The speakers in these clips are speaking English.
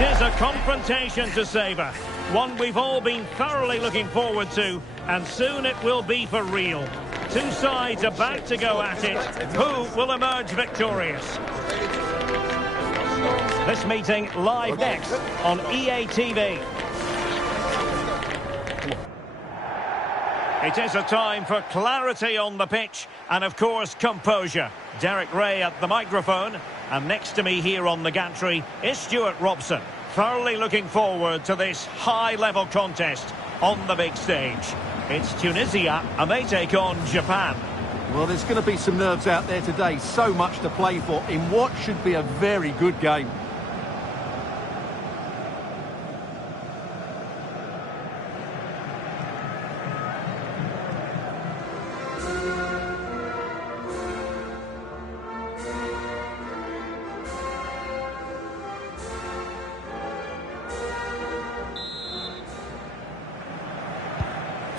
It is a confrontation to savour, one we've all been thoroughly looking forward to, and soon it will be for real. Two sides about to go at it. Who will emerge victorious? This meeting live next on EA TV. It is a time for clarity on the pitch and, of course, composure. Derek Ray at the microphone, and next to me here on the gantry is Stuart Robson. Thoroughly looking forward to this high-level contest on the big stage. It's Tunisia, and they take on Japan. Well, there's going to be some nerves out there today. So much to play for in what should be a very good game.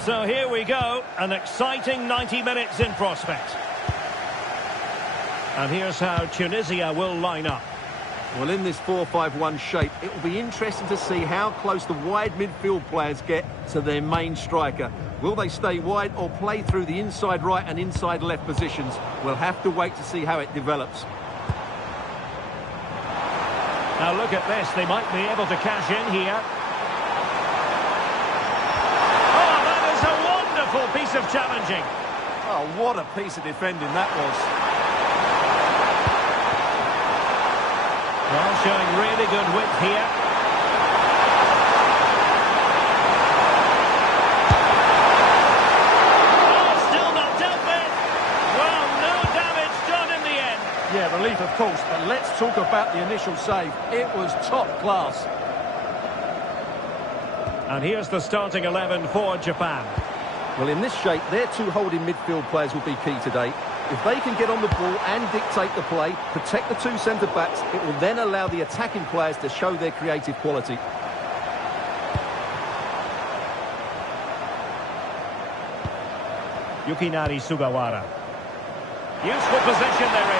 So here we go, an exciting 90 minutes in prospect. And here's how Tunisia will line up. Well, in this 4-5-1 shape, it will be interesting to see how close the wide midfield players get to their main striker. Will they stay wide or play through the inside right and inside left positions? We'll have to wait to see how it develops. Now look at this, they might be able to cash in here. Piece of challenging. Oh, what a piece of defending that was. Well, showing really good width here. Oh, still not dealt with. Well, no damage done in the end. Yeah, relief of course, but let's talk about the initial save. It was top class. And here's the starting 11 for Japan. Well, in this shape, their two holding midfield players will be key today. If they can get on the ball and dictate the play, protect the two centre-backs, it will then allow the attacking players to show their creative quality. Yukinari Sugawara. Useful position they're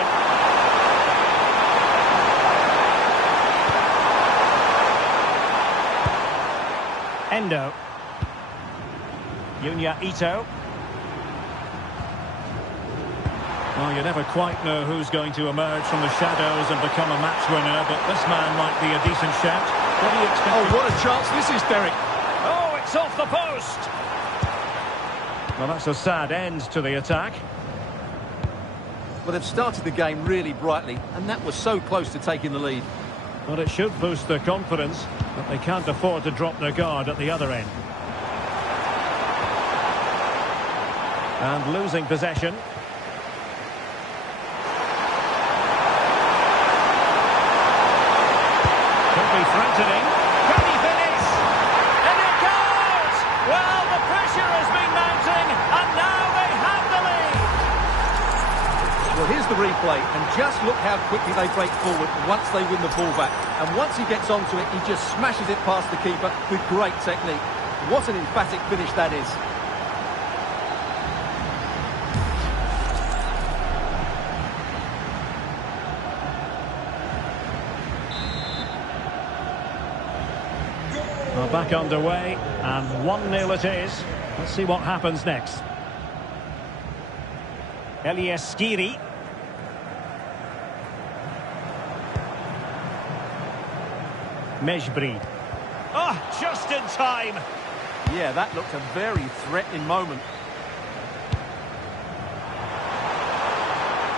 in. Endo. Yunya Ito. Well, you never quite know who's going to emerge from the shadows and become a match winner, but this man might be a decent shout. What do you expect? Oh, what a chance this is, Derek. Oh, it's off the post. Well, that's a sad end to the attack. Well, they've started the game really brightly, and that was so close to taking the lead. Well, it should boost their confidence, but they can't afford to drop their guard at the other end. And losing possession. Could be threatening. Can he finish? And it goes! Well, the pressure has been mounting, and now they have the lead. Well, here's the replay, and just look how quickly they break forward once they win the ball back. And once he gets onto it, he just smashes it past the keeper with great technique. What an emphatic finish that is. Well, back underway, and 1-0 it is. Let's see what happens next. Elias Skiri. Mejbri. Oh, just in time. Yeah, that looked a very threatening moment.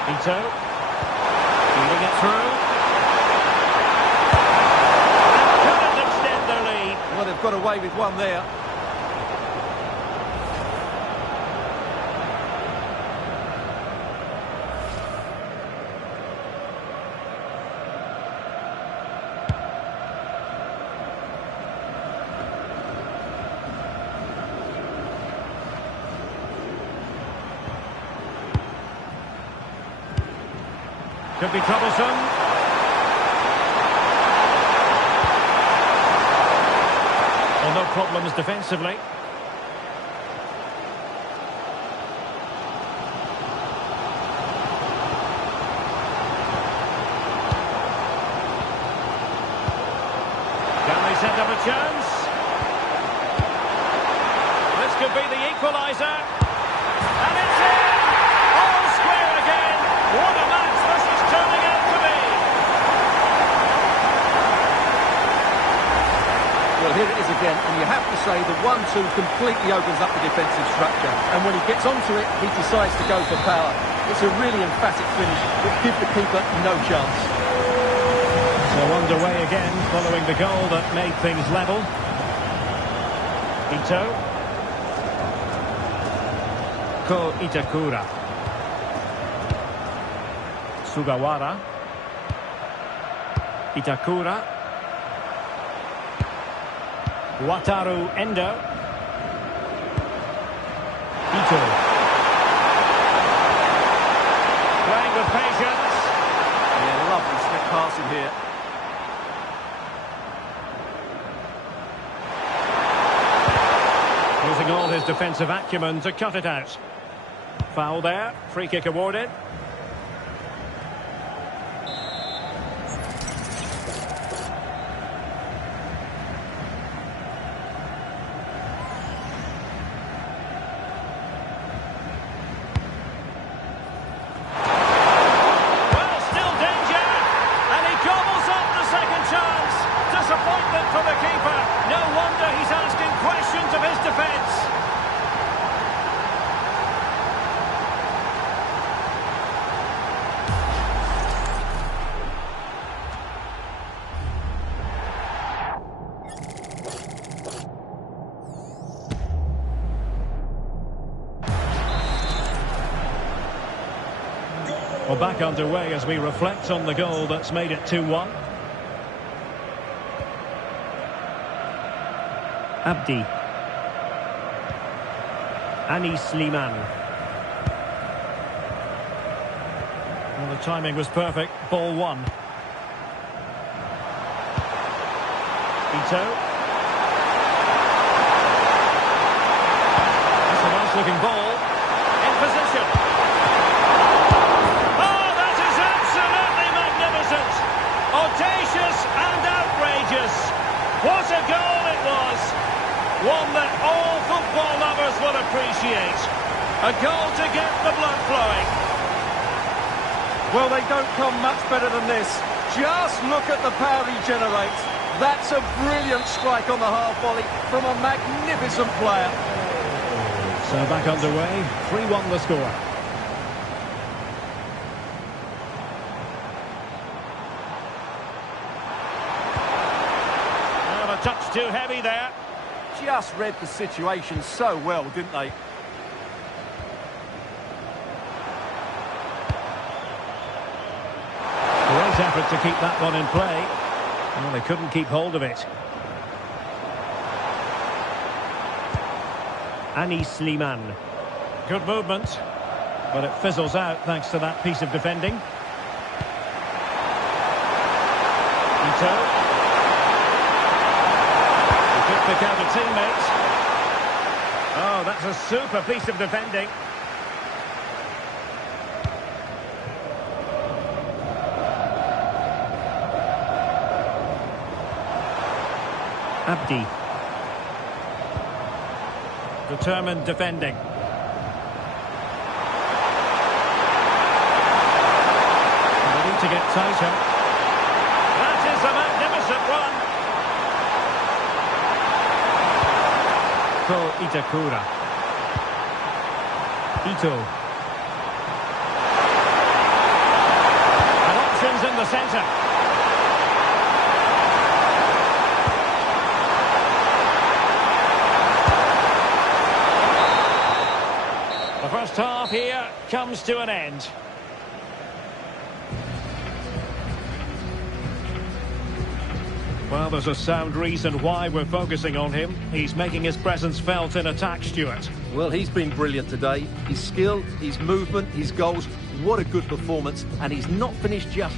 Ito. Feeding it through. Well, they've got away with one there. Could be troublesome. Well, no problems defensively. equaliser. And it's in! All square again. What a match this is turning out to be. Well, here it is again, and you have to say the 1-2 completely opens up the defensive structure. And when he gets onto it, he decides to go for power. It's a really emphatic finish that gives the keeper no chance. So underway again, following the goal that made things level. Ito. Ko Itakura. Sugawara. Itakura. Wataru Endo. Ito. Playing with patience. Yeah, lovely slick passing here. Using all his defensive acumen to cut it out. Foul there, free kick awarded. Well, still danger, and he gobbles up the second chance. Disappointment for the keeper. No wonder he's asking questions of his defence. Well, back underway as we reflect on the goal that's made it 2-1. Abdi. Anis Sliman. Well, the timing was perfect. Ball one. Ito. That's a nice looking ball. In position. Oh, that is absolutely magnificent. Audacious and outrageous. What a goal it was. One that all football lovers will appreciate. A goal to get the blood flowing. Well, they don't come much better than this. Just look at the power he generates. That's a brilliant strike on the half volley from a magnificent player. So back underway, 3-1 the score. Well, a touch too heavy there. Just read the situation so well, didn't they? Great effort to keep that one in play. Well, they couldn't keep hold of it. Anis Sliman. Good movement, but it fizzles out thanks to that piece of defending. Ito. He could pick out a teammate. Oh, that's a super piece of defending. Abdi. Determined defending. They need to get tighter. That is a magnificent run. Ko Itakura. Ito. And options in the centre. The first half here comes to an end. Well, there's a sound reason why we're focusing on him. He's making his presence felt in attack, Stuart. Well, he's been brilliant today. His skill, his movement, his goals, what a good performance. And he's not finished just.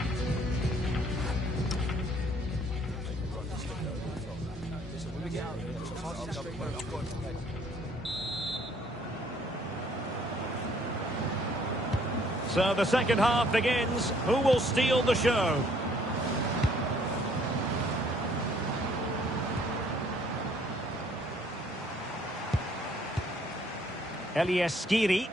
So the second half begins. Who will steal the show? Skiri.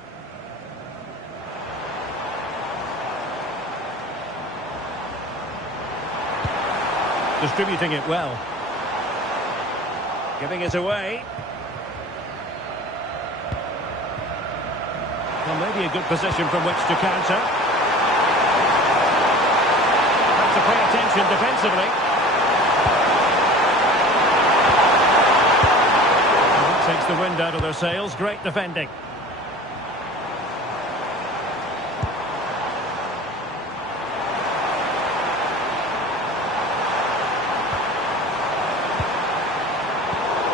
Distributing it well. Giving it away. Well, maybe a good position from which to counter. Have to pay attention defensively. And that takes the wind out of their sails. Great defending.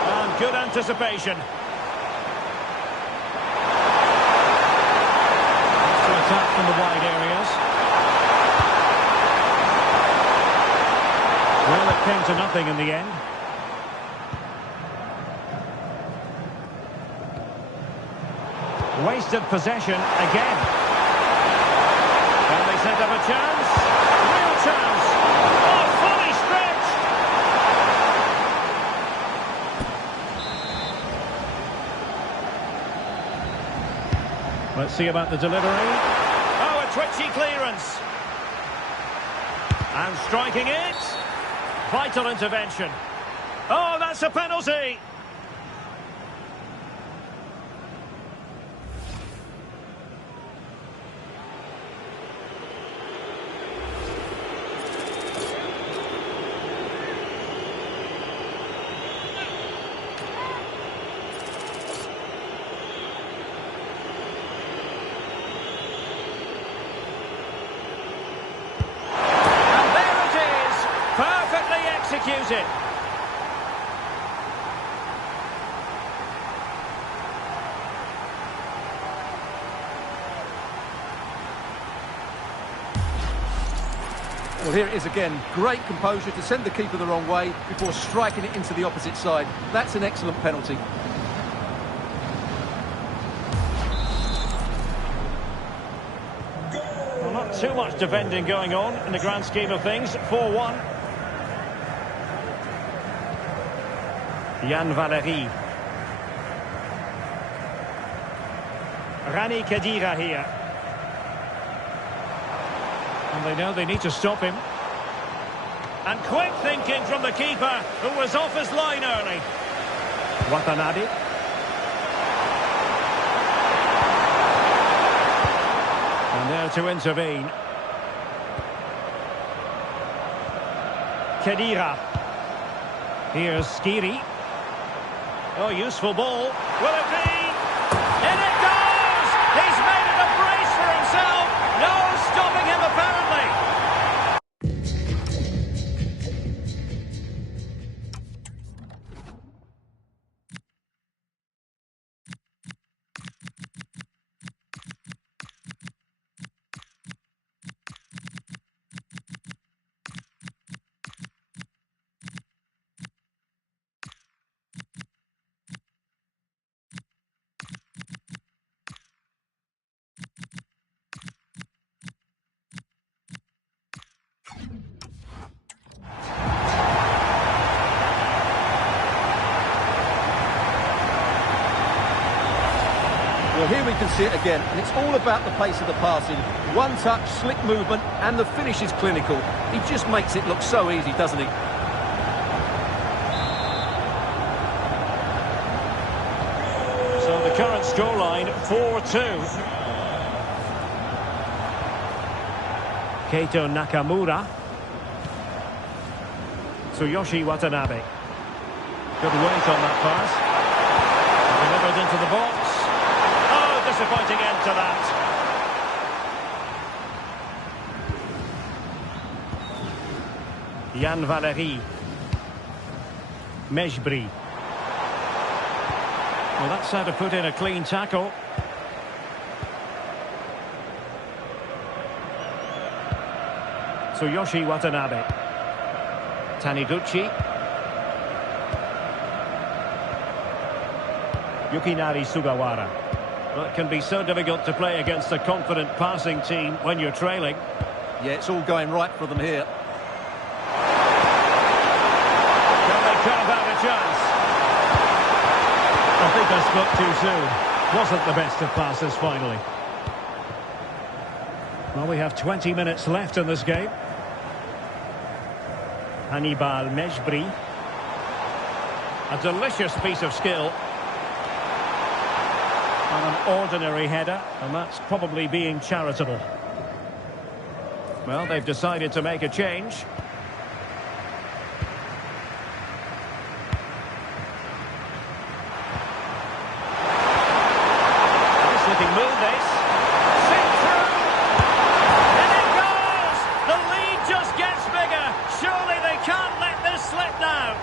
And good anticipation. Attack from the wide areas. Well, it came to nothing in the end. Wasted possession again. Can they set up a chance? Real chance. Oh, fully stretched. Let's see about the delivery. Twitchy clearance. And striking it. Vital intervention. Oh, that's a penalty. Executed. Well, here it is again. Great composure to send the keeper the wrong way before striking it into the opposite side. That's an excellent penalty. Well, not too much defending going on in the grand scheme of things. 4-1. Yann Valery. Rani Khedira here. And they know they need to stop him. And quick thinking from the keeper, who was off his line early. Watanabe. And there to intervene. Khedira. Here's Skiri. Oh, useful ball. Will it be? In it goes! He's made it a brace for himself. No stopping him, apparently. Well, here we can see it again, and it's all about the pace of the passing. One touch, slick movement, and the finish is clinical. He just makes it look so easy, doesn't he? So the current scoreline, 4-2. Keito Nakamura. Tsuyoshi Watanabe. Good weight on that pass. Delivered into the box. Disappointing end to that. Yann Valery. Mejbri. Well, that's how to put in a clean tackle. Tsuyoshi Watanabe. Taniguchi. Yukinari Sugawara. Well, it can be so difficult to play against a confident passing team when you're trailing. Yeah, it's all going right for them here. Can they carve out a chance? I think I spoke too soon. Wasn't the best of passes finally. Well, we have 20 minutes left in this game. Hannibal Mejbri. A delicious piece of skill. And an ordinary header, and that's probably being charitable. Well, they've decided to make a change. Nice looking move, this. Sent through! And it goes! The lead just gets bigger. Surely they can't let this slip now.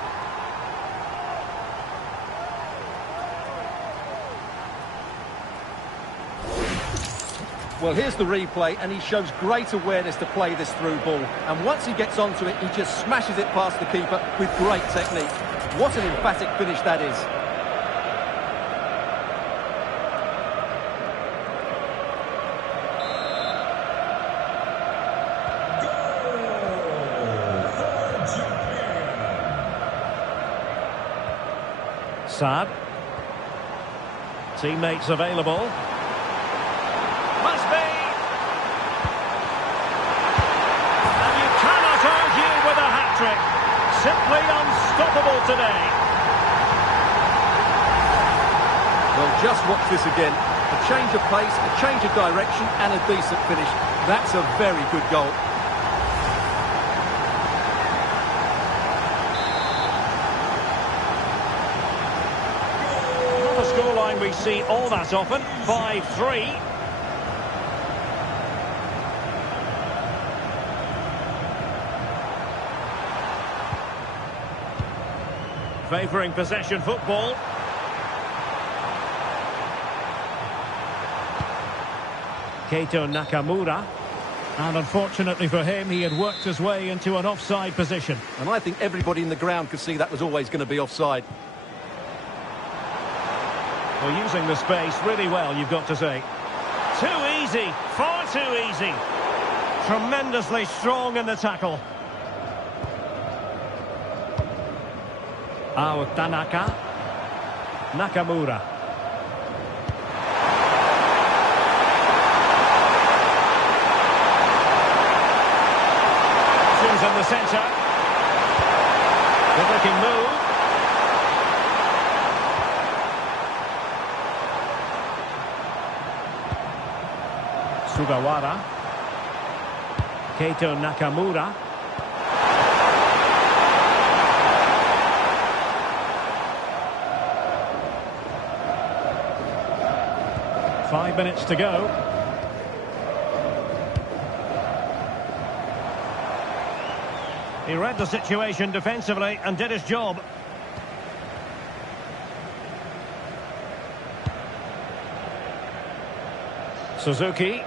Well, here's the replay, and he shows great awareness to play this through ball. And once he gets onto it, he just smashes it past the keeper with great technique. What an emphatic finish that is. Sad. Teammates available. Must be. And you cannot argue with a hat-trick. Simply unstoppable today. Well, just watch this again. A change of pace, a change of direction, and a decent finish. That's a very good goal. Not a scoreline we see all that often. 5-3. Favouring possession football. Keito Nakamura. And unfortunately for him, he had worked his way into an offside position. And I think everybody in the ground could see that was always going to be offside. Well, using the space really well, you've got to say. Too easy, far too easy. Tremendously strong in the tackle. Tanaka. Nakamura. Options in the centre. Good looking move. Sugawara. Keito Nakamura. 5 minutes to go. He read the situation defensively and did his job. Suzuki.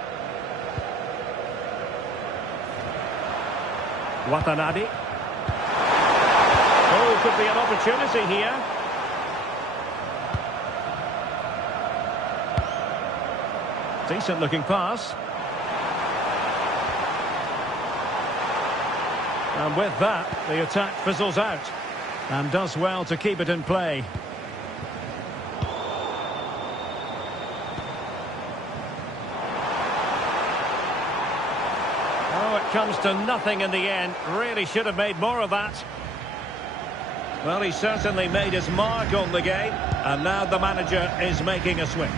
Watanabe. Oh, could be an opportunity here. Decent looking pass. And with that, the attack fizzles out. And does well to keep it in play. Oh, it comes to nothing in the end. Really should have made more of that. Well, he certainly made his mark on the game. And now the manager is making a switch.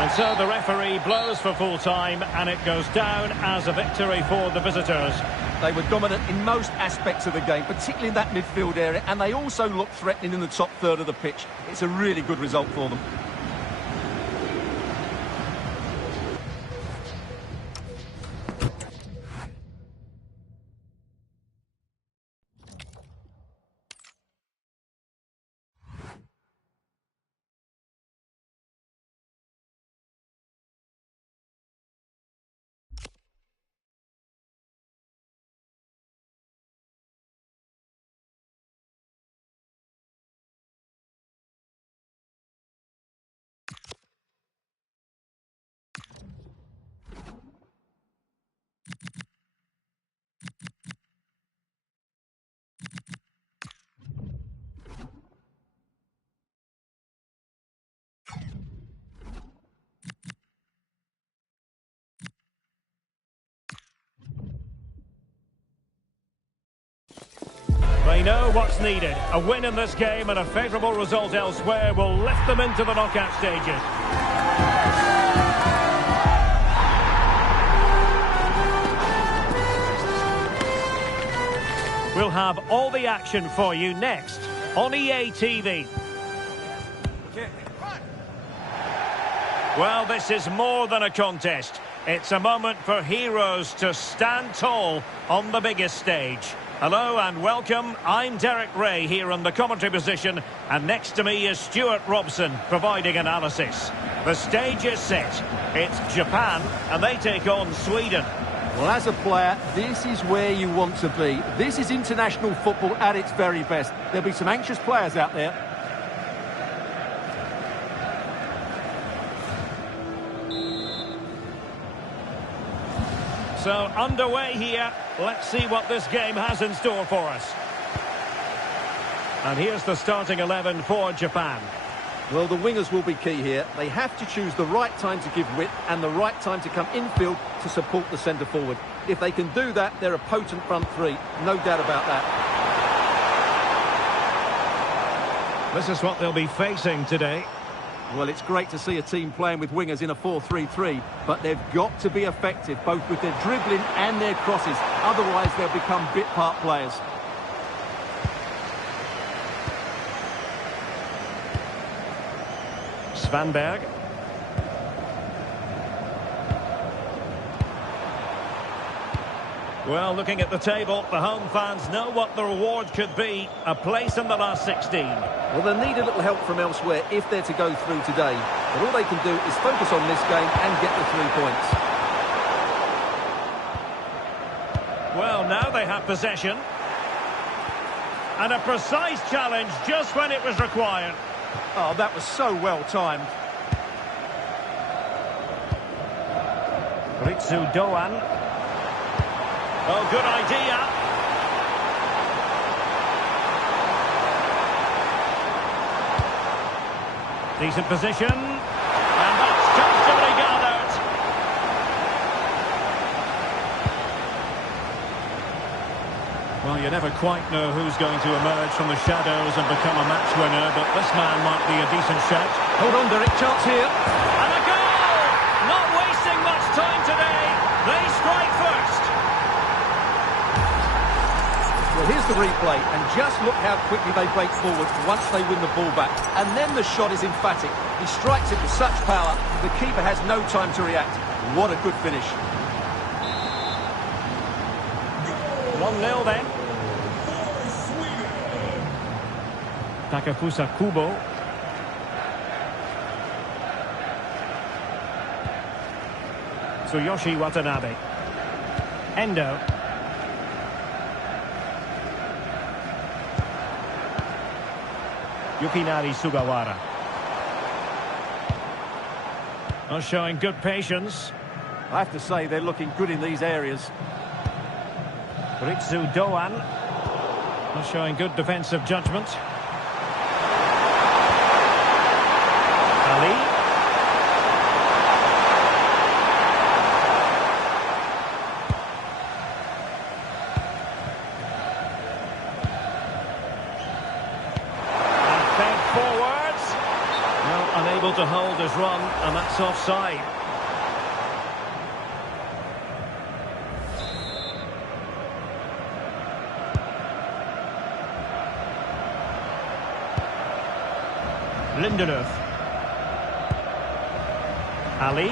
And so the referee blows for full time, and it goes down as a victory for the visitors. They were dominant in most aspects of the game, particularly in that midfield area, and they also looked threatening in the top third of the pitch. It's a really good result for them. They know what's needed. A win in this game and a favourable result elsewhere will lift them into the knockout stages. We'll have all the action for you next on EA TV. Well, this is more than a contest. It's a moment for heroes to stand tall on the biggest stage. Hello and welcome. I'm Derek Ray here in the commentary position, and next to me is Stuart Robson providing analysis. The stage is set. It's Japan, and they take on Sweden. Well, as a player, this is where you want to be. This is international football at its very best. There'll be some anxious players out there. So, underway here. Let's see what this game has in store for us. And here's the starting 11 for Japan. Well, the wingers will be key here. They have to choose the right time to give width and the right time to come infield to support the centre forward. If they can do that, they're a potent front three. No doubt about that. This is what they'll be facing today. Well, it's great to see a team playing with wingers in a 4-3-3, but they've got to be effective, both with their dribbling and their crosses. Otherwise, they'll become bit-part players. Svanberg. Well, looking at the table, the home fans know what the reward could be. A place in the last 16. Well, they'll need a little help from elsewhere if they're to go through today. But all they can do is focus on this game and get the 3 points. Well, now they have possession. And a precise challenge just when it was required. Oh, that was so well timed. Ritsu Doan. Oh, good idea. Decent position. And that's comfortably gathered. Well, you never quite know who's going to emerge from the shadows and become a match winner, but this man might be a decent shout. Hold on, Derek, chance here. And a goal! Not wasting much time today. They strike first. Well, here's the replay, and just look how quickly they break forward once they win the ball back. And then the shot is emphatic. He strikes it with such power, the keeper has no time to react. What a good finish. 1-0 then. Takafusa Kubo. Tsuyoshi Watanabe. Endo. Yukinari Sugawara. Well, showing good patience. I have to say, they're looking good in these areas. Ritsu Doan. Well, showing good defensive judgment. Ali. Unable to hold his run, and that's offside. Lindelöf. Ali.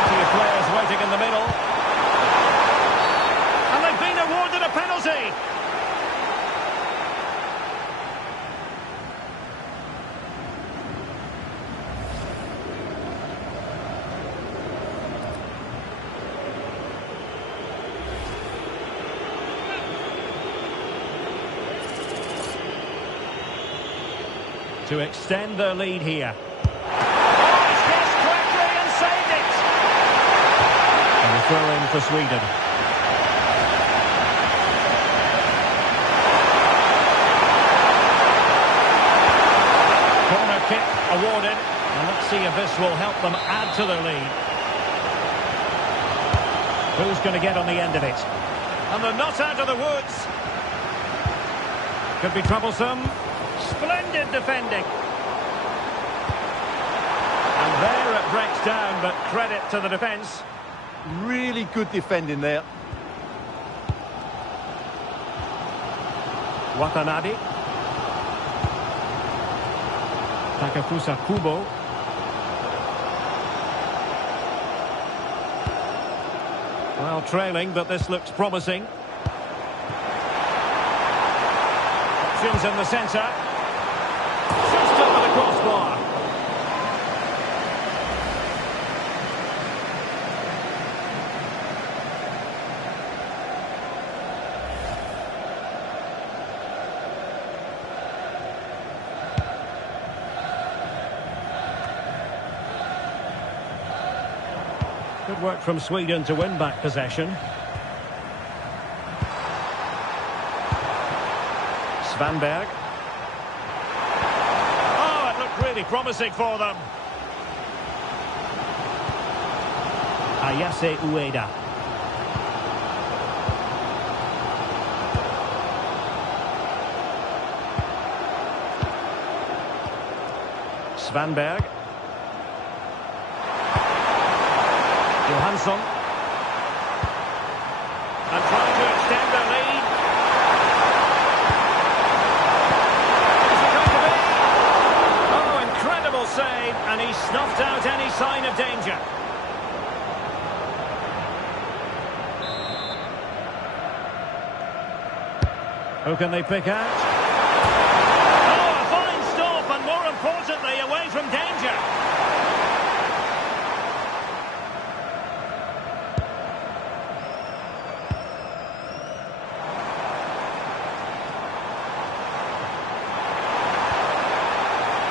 Plenty of players waiting in the middle. And they've been awarded a penalty. To extend their lead here. Oh, he's guessed quickly and saved it! And a throw in for Sweden. Corner kick awarded. And let's see if this will help them add to their lead. Who's going to get on the end of it? And they're not out of the woods. Could be troublesome. Splendid defending. And there it breaks down, but credit to the defence. Really good defending there. Watanabe. Takafusa Kubo. Well, trailing, but this looks promising. Options in the centre. Just over the crossbar. Good work from Sweden to win back possession. Svanberg. Oh, it looked really promising for them. Ayase Ueda. Svanberg. Johansson. And trying to extend their lead. Is it going to be? Oh, incredible save, and he snuffed out any sign of danger. Who can they pick out? Oh, a fine stop, and more importantly, away from danger.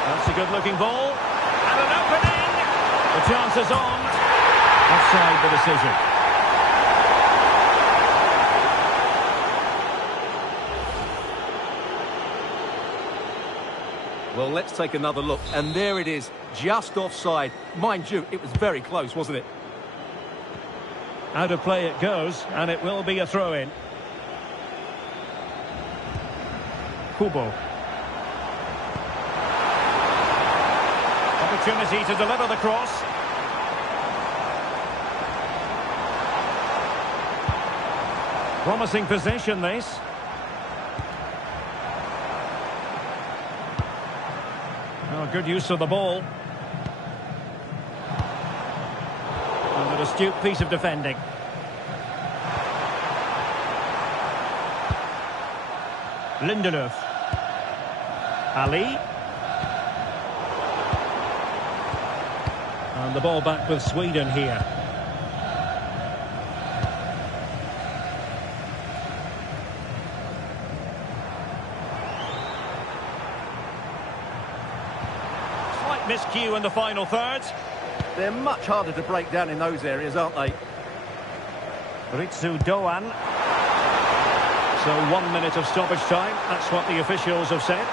That's a good-looking ball. And an opening. The chance is on. Offside the decision. Well, let's take another look. And there it is, just offside. Mind you, it was very close, wasn't it? Out of play it goes, and it will be a throw-in. Kubo. Opportunity to deliver the cross. Promising position, this. Oh, good use of the ball. And an astute piece of defending. Lindelöf. Ali. And the ball back with Sweden here. Slight miscue in the final third. They're much harder to break down in those areas, aren't they? Ritsu Doan. So 1 minute of stoppage time. That's what the officials have said.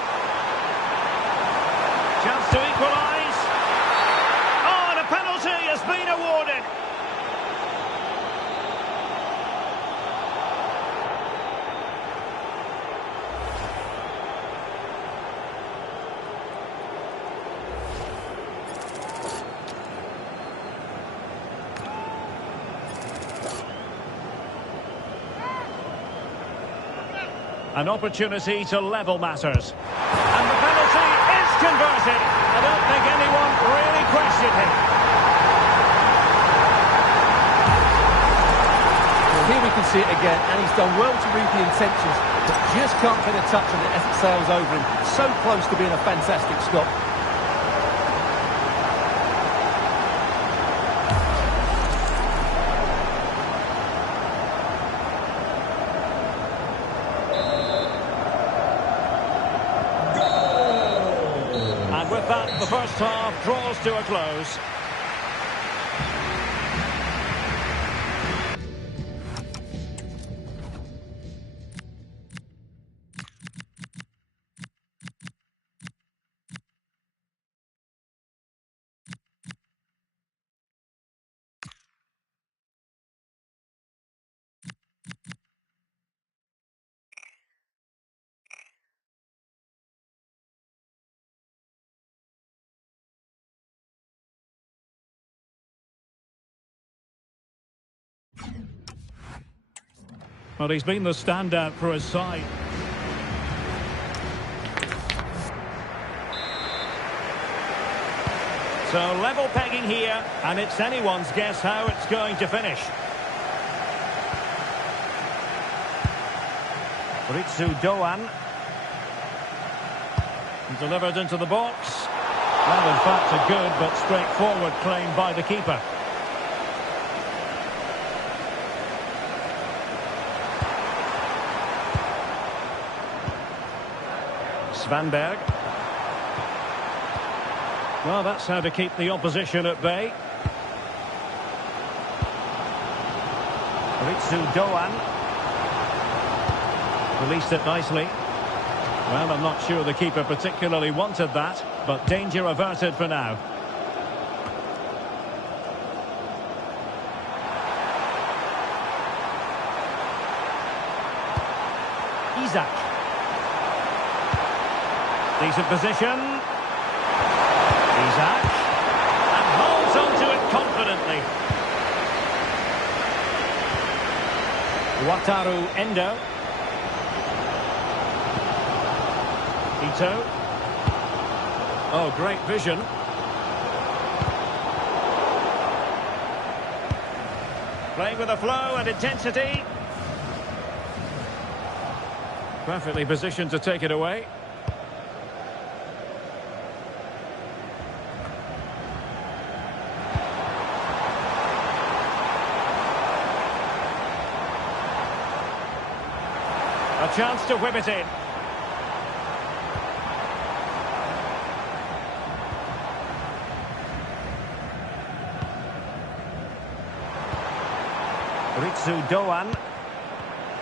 Chance to equalise. Oh, and a penalty has been awarded. An opportunity to level matters. And the penalty is converted. I don't think anyone really questioned him. Well, here we can see it again, and he's done well to read the intentions, but just can't get a touch on it as it sails over him. So close to being a fantastic stop. The first half draws to a close. Well, he's been the standout for his side. So level pegging here, and it's anyone's guess how it's going to finish. Ritsu Doan. Delivered into the box. Well, in fact, a good but straightforward claim by the keeper. Svanberg. Well, that's how to keep the opposition at bay. Ritsu Doan. Released it nicely. Well, I'm not sure the keeper particularly wanted that, but danger averted for now. Isak. Decent position. Isak. And holds onto it confidently. Wataru Endo. Ito. Oh, great vision. Playing with a flow and intensity. Perfectly positioned to take it away. A chance to whip it in. Ritsu Doan.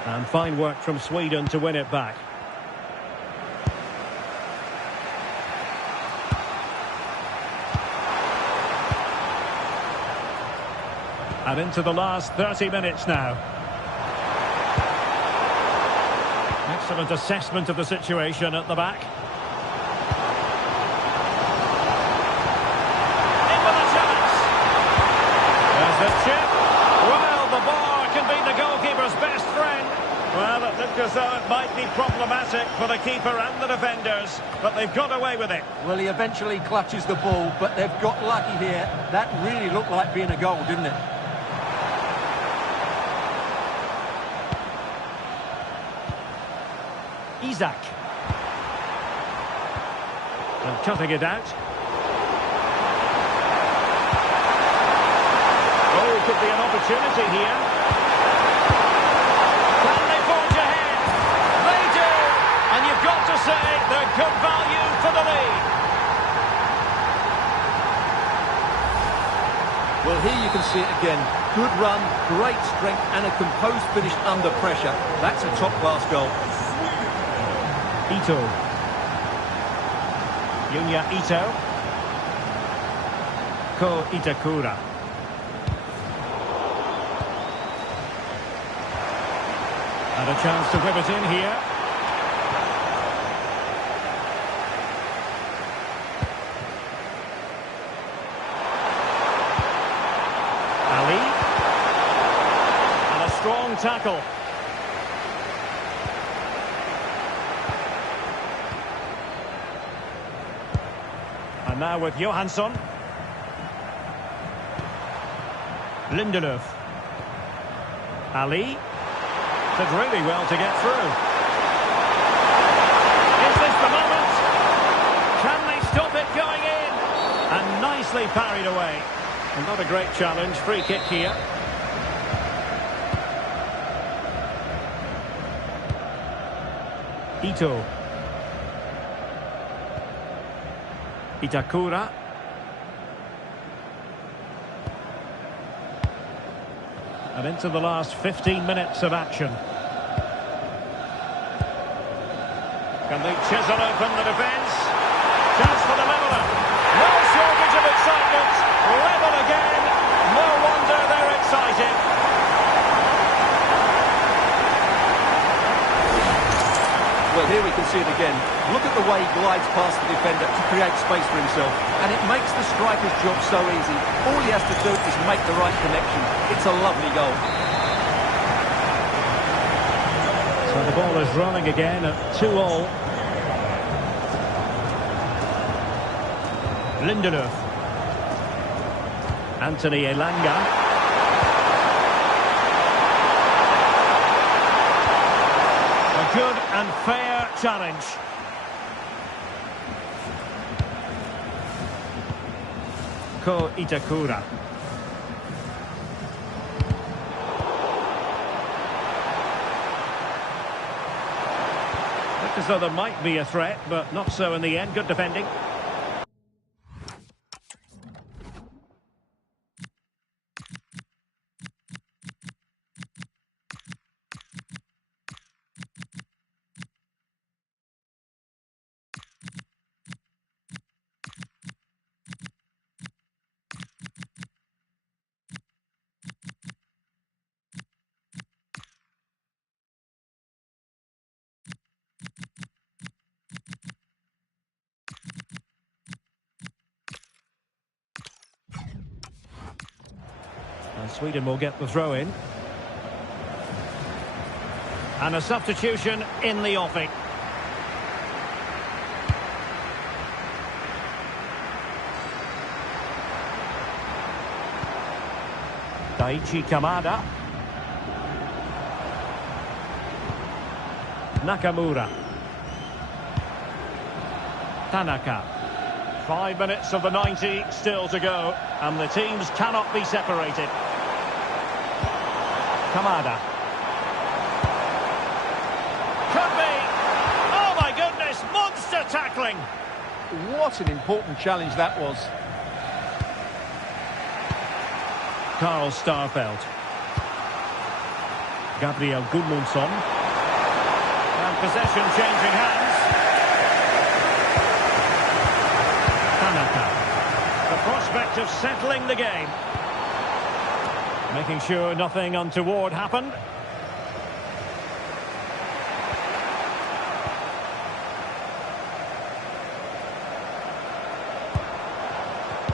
And fine work from Sweden to win it back. And into the last 30 minutes now. Excellent assessment of the situation at the back. In with a chance. There's the chip. Well, the bar can be the goalkeeper's best friend. Well, it looked as though it might be problematic for the keeper and the defenders, but they've got away with it. Well, he eventually clutches the ball, but they've got lucky here. That really looked like being a goal, didn't it? Isak. And cutting it out. Oh, could be an opportunity here. Can they forge ahead? They do! And you've got to say they're good value for the lead. Well, here you can see it again. Good run, great strength, and a composed finish under pressure. That's a top-class goal. Ito. Yunya Ito. Ko Itakura. And a chance to whip it in here. Ali. And a strong tackle. And now with Johansson. Lindelöf. Ali. Did really well to get through. Is this the moment? Can they stop it going in? And nicely parried away. Another great challenge. Free kick here. Ito. Itakura. And into the last 15 minutes of action. Can they chisel open the defence? Chance for the leveller. No shortage of excitement. Level again. No wonder they're excited. Well, here we can see it again. Look at the way he glides past the defender to create space for himself. And it makes the striker's job so easy. All he has to do is make the right connection. It's a lovely goal. So the ball is running again at 2-all. Lindelöf. Anthony Elanga. A good and fair challenge. Ko Itakura. Looked as though there might be a threat, but not so in the end. Good defending. And Sweden will get the throw in. And a substitution in the offing. Daichi Kamada. Nakamura. Tanaka. 5 minutes of the 90 still to go, and the teams cannot be separated. Kamada. Could be. Oh my goodness, monster tackling. What an important challenge that was. Karl Starfelt. Gabriel Gudmundsson. And possession changing hands. Tanaka. The prospect of settling the game. Making sure nothing untoward happened.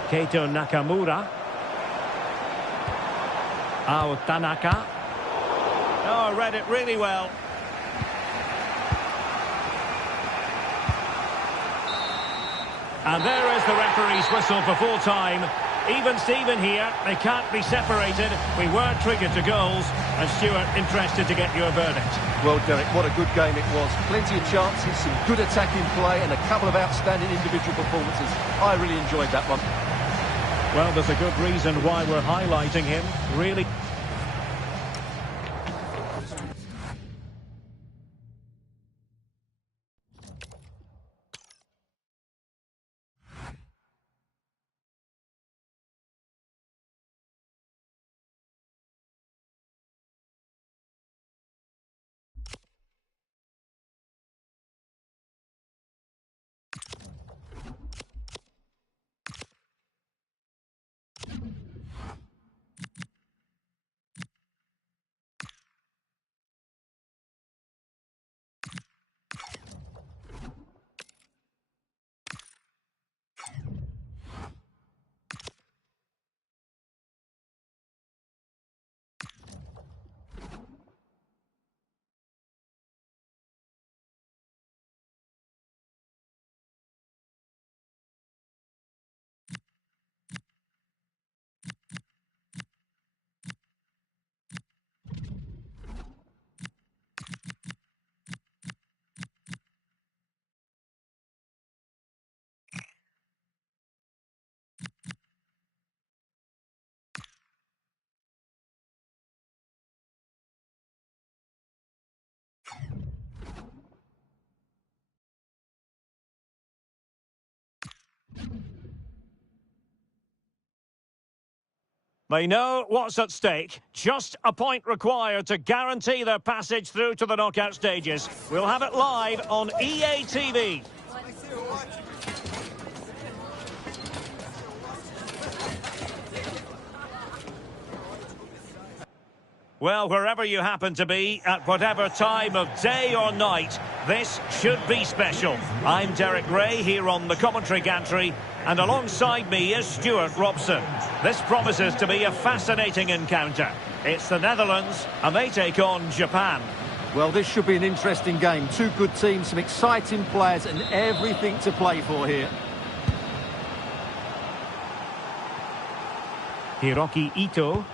Keito Nakamura. Tanaka. Oh, read it really well. And there is the referee's whistle for full time. Even Steven here, they can't be separated. We were triggered to goals. And Stuart, interested to get your verdict. Well, Derek, what a good game it was. Plenty of chances, some good attacking play, and a couple of outstanding individual performances. I really enjoyed that one. Well, there's a good reason why we're highlighting him. Really. They know what's at stake. Just a point required to guarantee their passage through to the knockout stages. We'll have it live on EA TV. Well, wherever you happen to be, at whatever time of day or night, this should be special. I'm Derek Ray here on the commentary gantry, and alongside me is Stuart Robson. This promises to be a fascinating encounter. It's the Netherlands, and they take on Japan. Well, this should be an interesting game. Two good teams, some exciting players and everything to play for here. Hiroki Ito.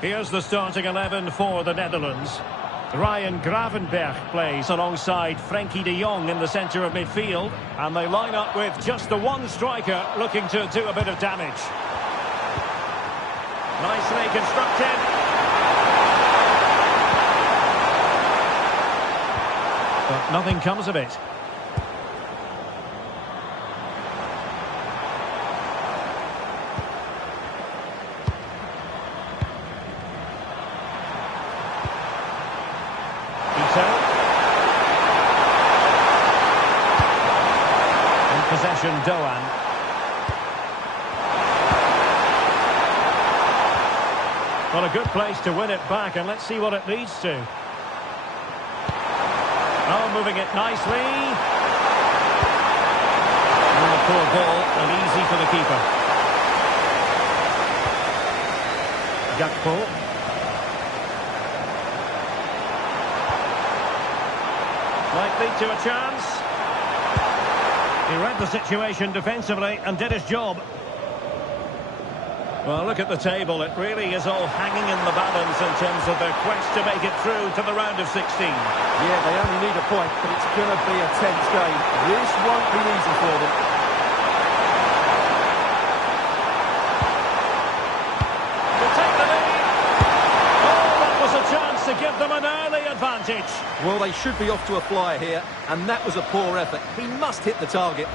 Here's the starting 11 for the Netherlands. Ryan Gravenberch plays alongside Frenkie de Jong in the centre of midfield. And they line up with just the one striker looking to do a bit of damage. Nicely constructed. But nothing comes of it. Possession, Doan. Well, a good place to win it back, and let's see what it leads to. Oh, moving it nicely. And a poor ball, and easy for the keeper. Gakpo. Might lead to a chance. He read the situation defensively and did his job. Well, look at the table. It really is all hanging in the balance in terms of their quest to make it through to the round of 16. Yeah, they only need a point, but it's going to be a tense game. This won't be easy for them. To take the lead. Oh, that was a chance to give them an early advantage. Well, they should be off to a flyer here, and that was a poor effort. He must hit the target.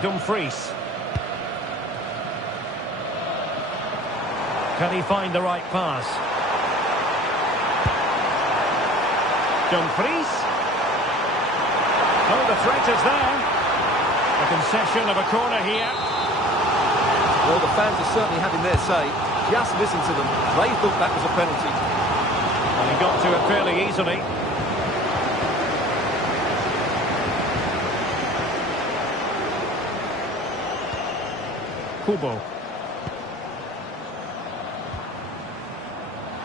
Dumfries. Can he find the right pass? Dumfries. Oh, the threat is there. A concession of a corner here. Well, the fans are certainly having their say. Just listen to them. They thought that was a penalty. And he got to it fairly easily. Kubo.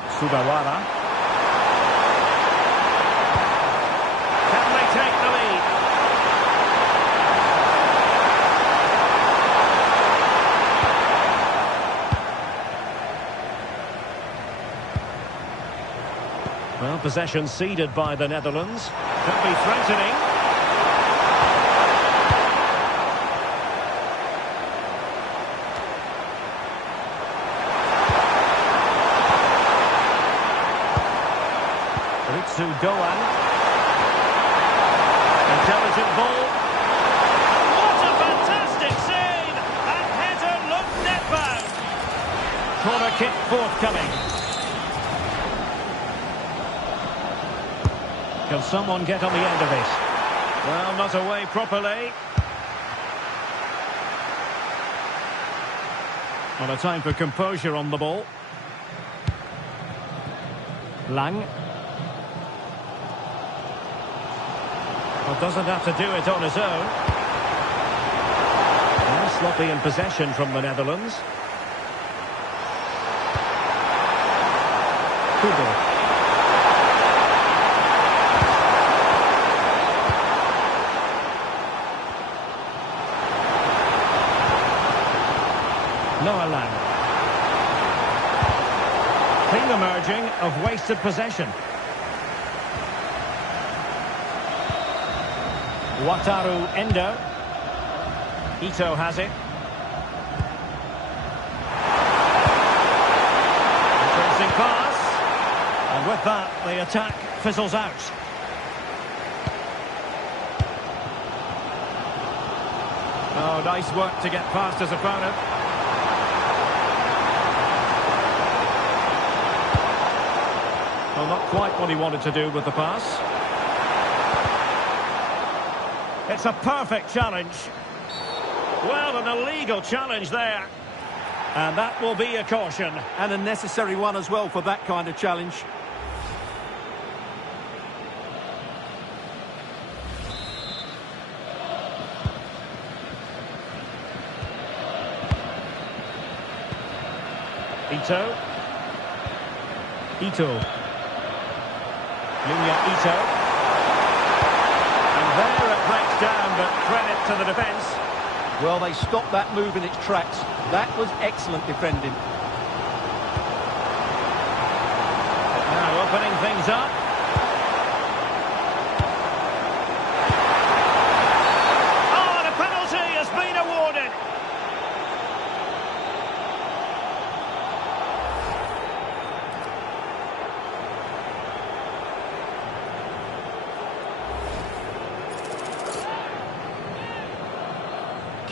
Sugawara. Can they take the lead? Well, possession ceded by the Netherlands. Could be threatening. Doan. Intelligent ball. What a fantastic save! That header looked net-bound. Corner kick forthcoming. Can someone get on the end of it? Well, not away properly. Well, a time for composure on the ball. Lang. Well, doesn't have to do it on his own. Well, sloppy in possession from the Netherlands. Kubo. Noah Lang. Theme emerging of wasted possession. Wataru Endo. Ito has it. Interesting pass. And with that, the attack fizzles out. Oh, nice work to get past his opponent. Well, not quite what he wanted to do with the pass. It's a perfect challenge. Well, an illegal challenge there. And that will be a caution. And a necessary one as well for that kind of challenge. Ito. Ito. Lunia Ito. And there it breaks down, but credit to the defence. Well, they stopped that move in its tracks. That was excellent defending. Now opening things up. Oh, and a penalty has been awarded.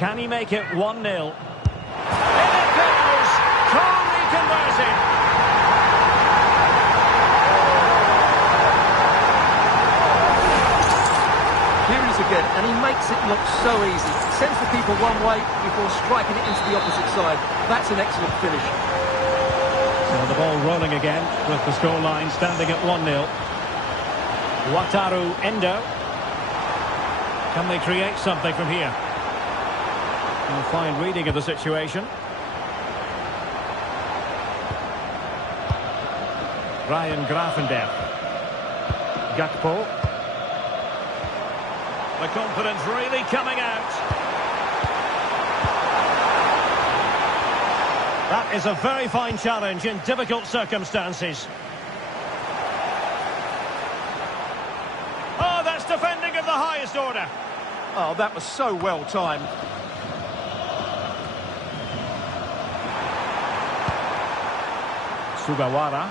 Can he make it 1-0? In it goes! Calmly converted. Here he is again, and he makes it look so easy. Sends the keeper one way before striking it into the opposite side. That's an excellent finish. So the ball rolling again with the scoreline standing at 1-0. Wataru Endo. Can they create something from here? A fine reading of the situation. Ryan Gravenberch. Gakpo. The confidence really coming out. That is a very fine challenge in difficult circumstances. Oh, that's defending of the highest order. Oh, that was so well timed. Sugawara.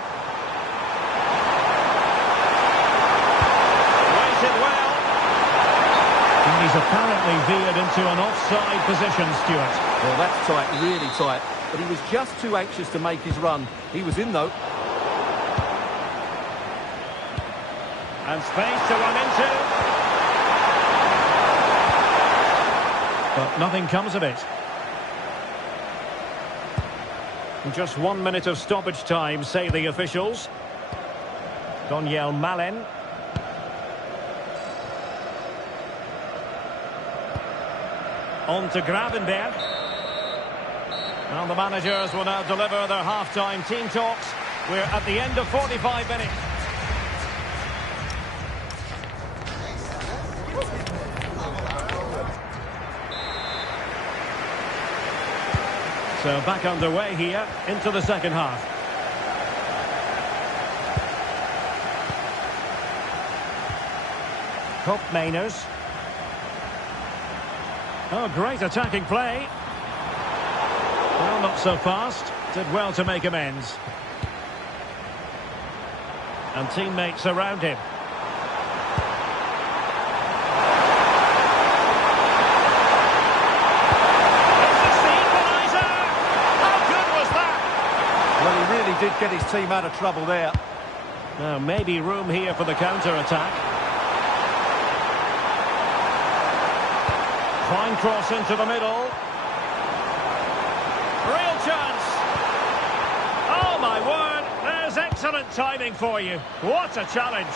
Waited well. And he's apparently veered into an offside position, Stuart. Well, that's tight, really tight. But he was just too anxious to make his run. He was in, though. And space to run into. But nothing comes of it. Just 1 minute of stoppage time, say the officials. Daniel Malen. On to Gravenberch. Well, the managers will now deliver their half-time team talks. We're at the end of 45 minutes. So back underway here into the second half. Koopmeiners. Oh, great attacking play. Well, not so fast. Did well to make amends. And teammates around him. Did get his team out of trouble there. Now maybe room here for the counter-attack. Fine cross into the middle. Real chance. Oh my word, there's excellent timing for you. What a challenge.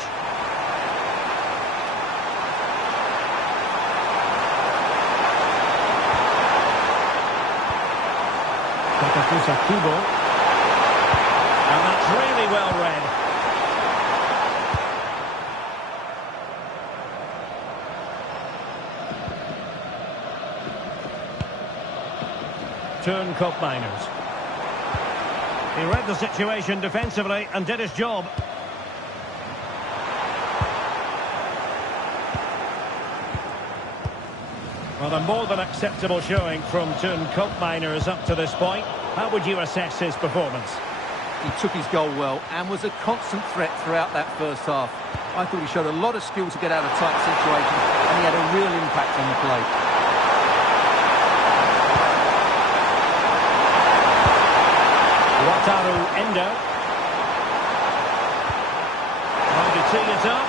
Takafusa Kubo. And that's really well read. Turn Koopmeiners. He read the situation defensively and did his job. Well, a more than acceptable showing from Turn Koopmeiners up to this point. How would you assess his performance? He took his goal well and was a constant threat throughout that first half. I thought he showed a lot of skill to get out of tight situations, and he had a real impact on the play. Wataru Endo. Trying to tee it up.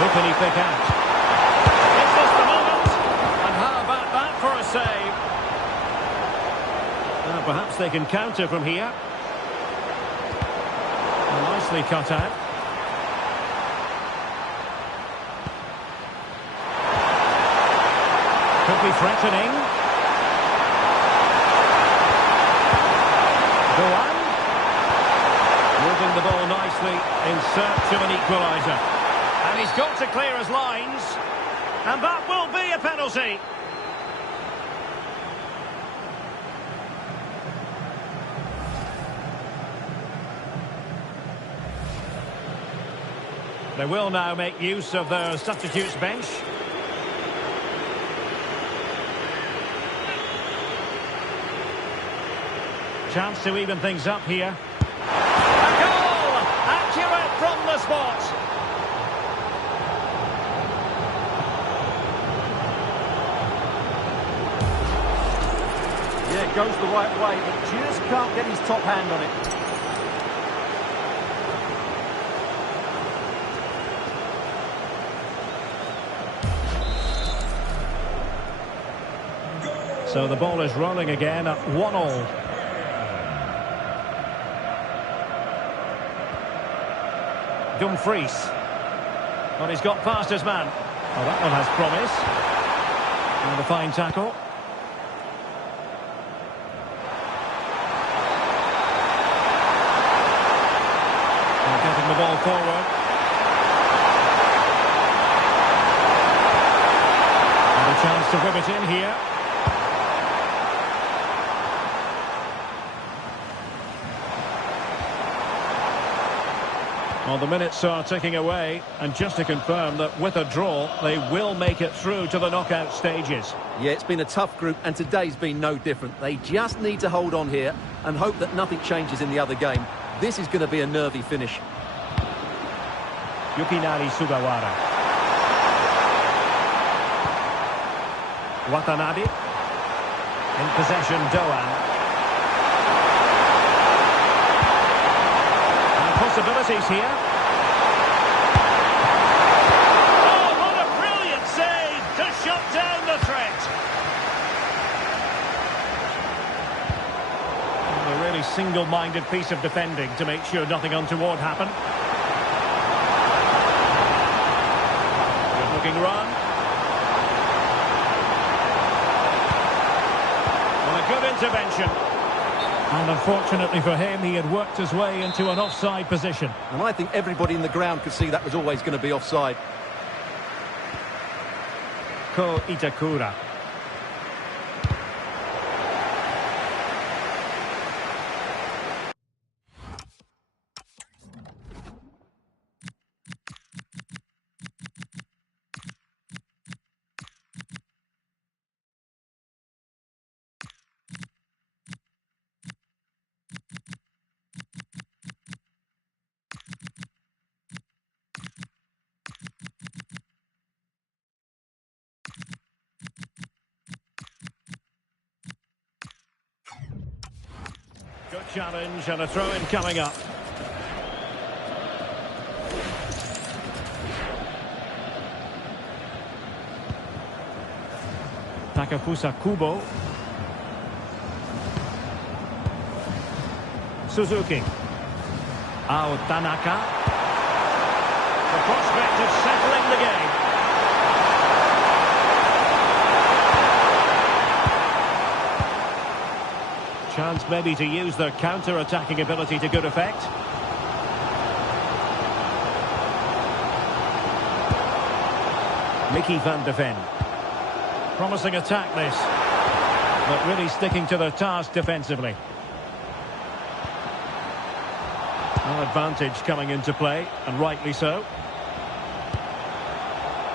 Who can he pick out? Is this the moment? And how about that for a save? Now perhaps they can counter from here. Nicely cut out. Could be threatening. Goan. Moving the ball nicely in search of an equaliser. And he's got to clear his lines. And that will be a penalty. They will now make use of their substitutes bench. Chance to even things up here. A goal! Accurate from the spot. Yeah, it goes the right way, but just can't get his top hand on it. So the ball is rolling again at 1-1. Dumfries. Well, he's got past his man. Oh, that one has promise. And a fine tackle. And getting the ball forward. And a chance to whip it in here. Well, the minutes are ticking away, and just to confirm that with a draw, they will make it through to the knockout stages. Yeah, it's been a tough group, and today's been no different. They just need to hold on here and hope that nothing changes in the other game. This is going to be a nervy finish. Yukinari Sugawara. Watanabe. In possession, Doan. Possibilities here. Oh, what a brilliant save to shut down the threat. A really single-minded piece of defending to make sure nothing untoward happened. Good-looking run. Well, a good intervention. And unfortunately for him, he had worked his way into an offside position. And I think everybody in the ground could see that was always going to be offside. Ko Itakura. Good challenge and a throw-in coming up. Takafusa Kubo. Suzuki. Ao Tanaka. The prospect of settling the game. Chance maybe to use their counter-attacking ability to good effect. Mickey van de Ven. Promising attack this, but really sticking to their task defensively. No advantage coming into play, and rightly so.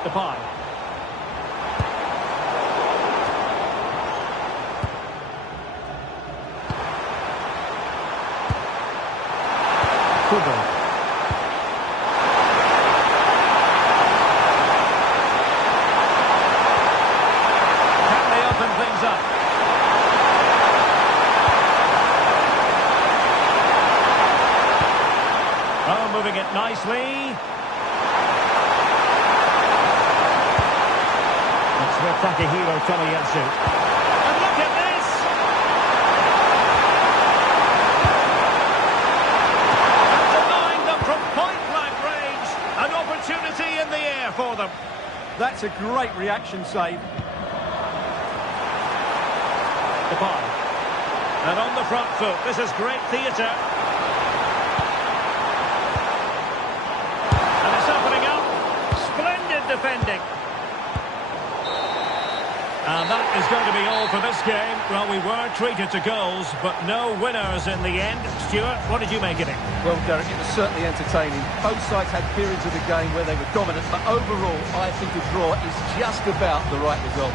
Depay. Kubo. Can they open things up? Oh, moving it nicely. That's with Takehiro Tomiyasu. And look at this! Denying them from point-blank range. An opportunity in the air for them. That's a great reaction save. Depay. And on the front foot, this is great theatre. And it's opening up. Splendid defending. And that is going to be all for this game. Well, we were treated to goals, but no winners in the end. Stuart, what did you make of it? Well, Derek, it was certainly entertaining. Both sides had periods of the game where they were dominant, but overall, I think a draw is just about the right result.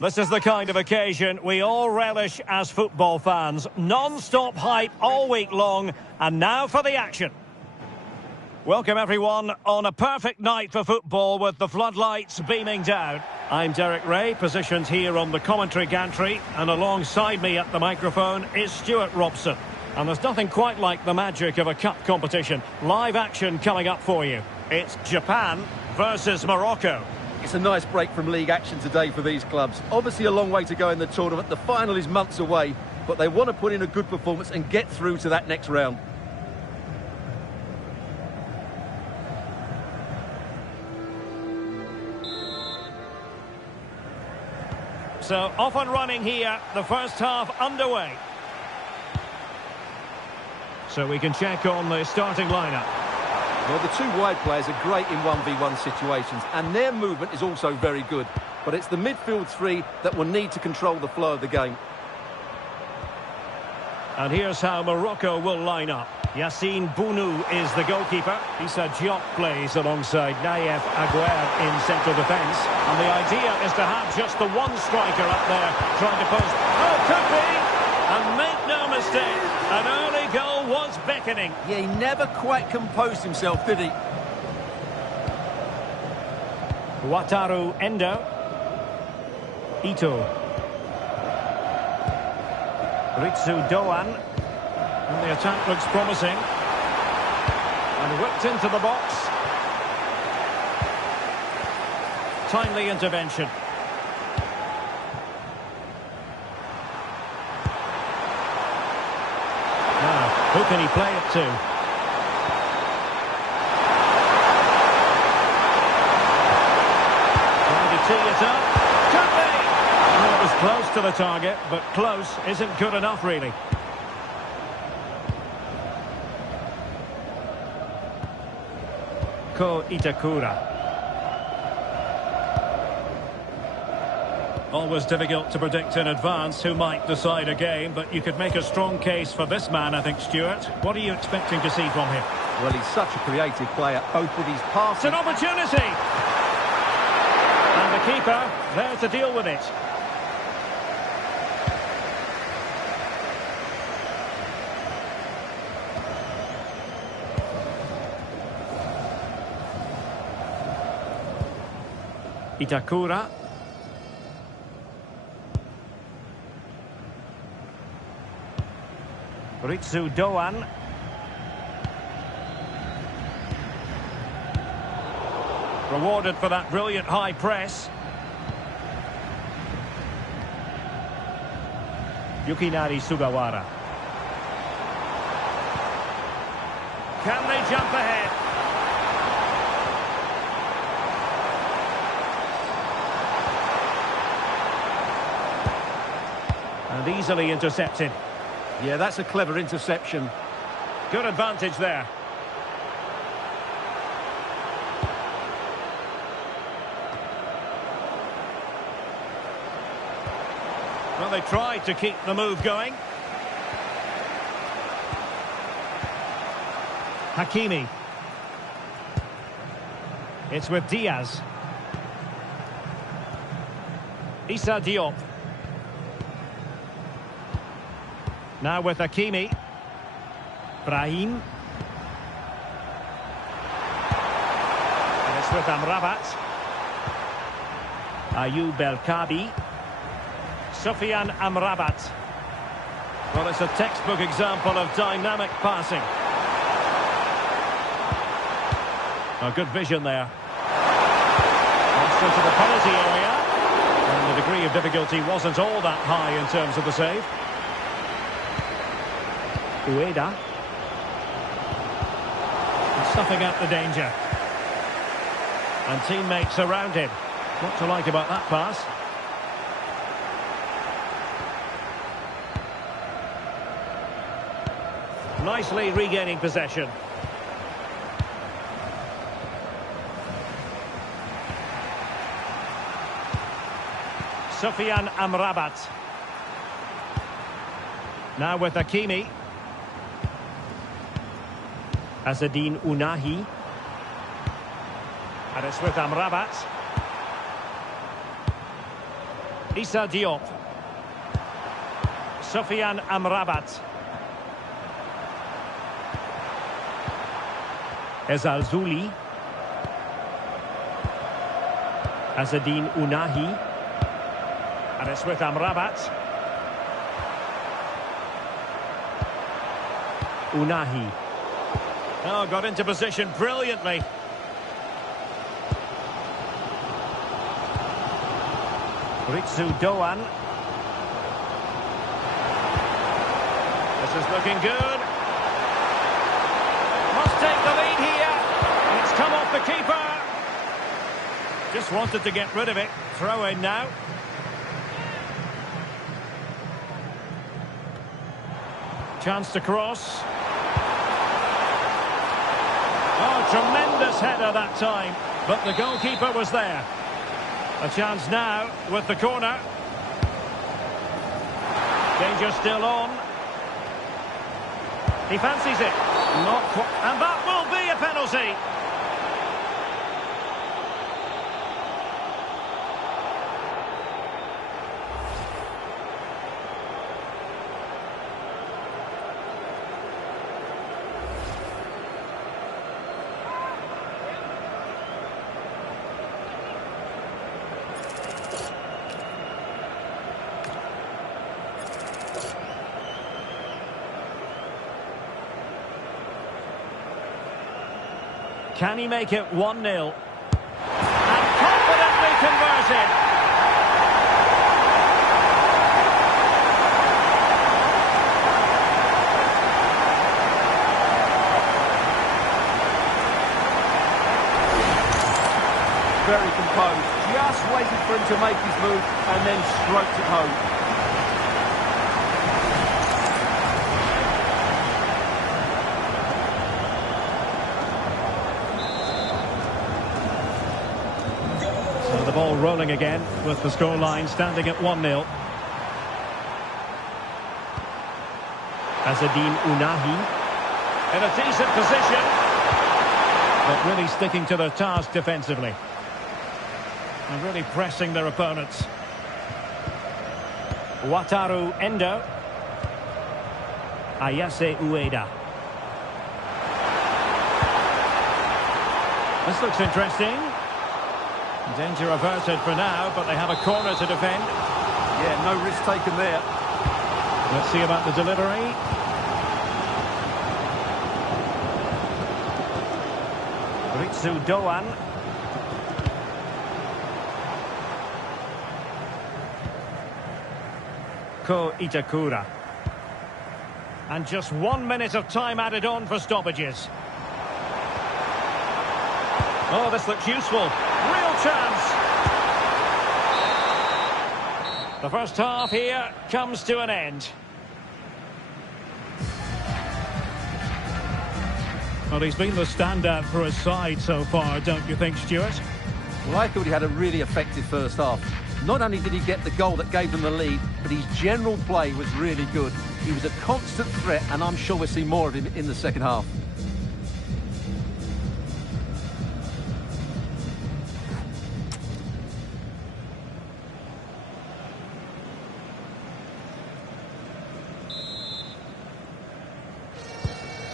This is the kind of occasion we all relish as football fans. Non-stop hype all week long, and now for the action. Welcome everyone on a perfect night for football with the floodlights beaming down. I'm Derek Ray, positioned here on the commentary gantry, and alongside me at the microphone is Stuart Robson. And there's nothing quite like the magic of a cup competition. Live action coming up for you. It's Japan versus Morocco. It's a nice break from league action today for these clubs. Obviously a long way to go in the tournament. The final is months away, but they want to put in a good performance and get through to that next round. So off and running here, the first half underway. So we can check on the starting lineup. Well, the two wide players are great in 1v1 situations, and their movement is also very good. But it's the midfield three that will need to control the flow of the game. And here's how Morocco will line up. Yassine Bounou is the goalkeeper. Issa Diop plays alongside Naïef Aguerd in central defence. And the idea is to have just the one striker up there trying to post. Oh, could be! And make no mistake, an early goal was beckoning. Yeah, he never quite composed himself, did he? Wataru Endo. Ito. Ritsu Doan. And the attack looks promising. And whipped into the box. Timely intervention. Now, who can he play it to? Trying to tee it up. Could be! Well, it was close to the target, but close isn't good enough, really. Ko Itakura. Always difficult to predict in advance who might decide a game, but you could make a strong case for this man, I think, Stuart. What are you expecting to see from him? Well, he's such a creative player, both with his passing. It's an opportunity! And the keeper there to deal with it. Itakura. Ritsu Doan. Rewarded for that brilliant high press. Yukinari Sugawara. Can they jump ahead? And easily intercepted. Yeah, that's a clever interception. Good advantage there. Well, they tried to keep the move going. Hakimi. It's with Diaz. Issa Diop. Now with Hakimi. Brahim. And it's with Amrabat. Ayoub El Kabi. Sofian Amrabat. Well, it's a textbook example of dynamic passing. Oh, good vision there. Close to the penalty area. And the degree of difficulty wasn't all that high in terms of the save. Ueda. Stuffing out the danger. And teammates around him. What to like about that pass? Nicely regaining possession. Sofian Amrabat. Now with Hakimi. Azzedine Ounahi. And it's with Amrabat. Issa Diop. Sofian Amrabat. Ezalzouli. Azzedine Ounahi. And it's with Amrabat. Ounahi. Oh, got into position brilliantly. Ritsu Doan. This is looking good. Must take the lead here. And it's come off the keeper. Just wanted to get rid of it. Throw in now. Chance to cross. Oh, tremendous header that time. But the goalkeeper was there. A chance now with the corner. Danger still on. He fancies it. Not quite. And that will be a penalty. Can he make it 1-0? And confidently converted. Very composed. Just waited for him to make his move and then stroked it home. The ball rolling again with the scoreline standing at 1-0. Azzedine Ounahi in a decent position, but really sticking to their task defensively and really pressing their opponents. Wataru Endo. Ayase Ueda. This looks interesting. Danger averted for now, but they have a corner to defend. Yeah, no risk taken there. Let's see about the delivery. Ritsu Doan. Ko Itakura. And just 1 minute of time added on for stoppages. Oh, this looks useful. Real chance. The first half here comes to an end. Well, he's been the standout for his side so far, don't you think, Stuart? Well, I thought he had a really effective first half. Not only did he get the goal that gave them the lead, but his general play was really good. He was a constant threat, and I'm sure we'll see more of him in the second half.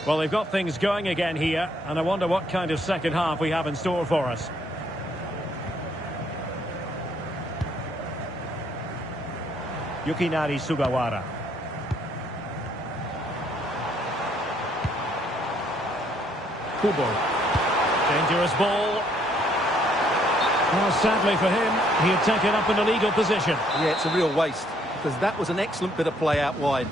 Well, they've got things going again here, and I wonder what kind of second half we have in store for us. Yukinari Sugawara. Kubo. Dangerous ball. Well, sadly for him, he had taken up an illegal position. Yeah, it's a real waste, because that was an excellent bit of play out wide.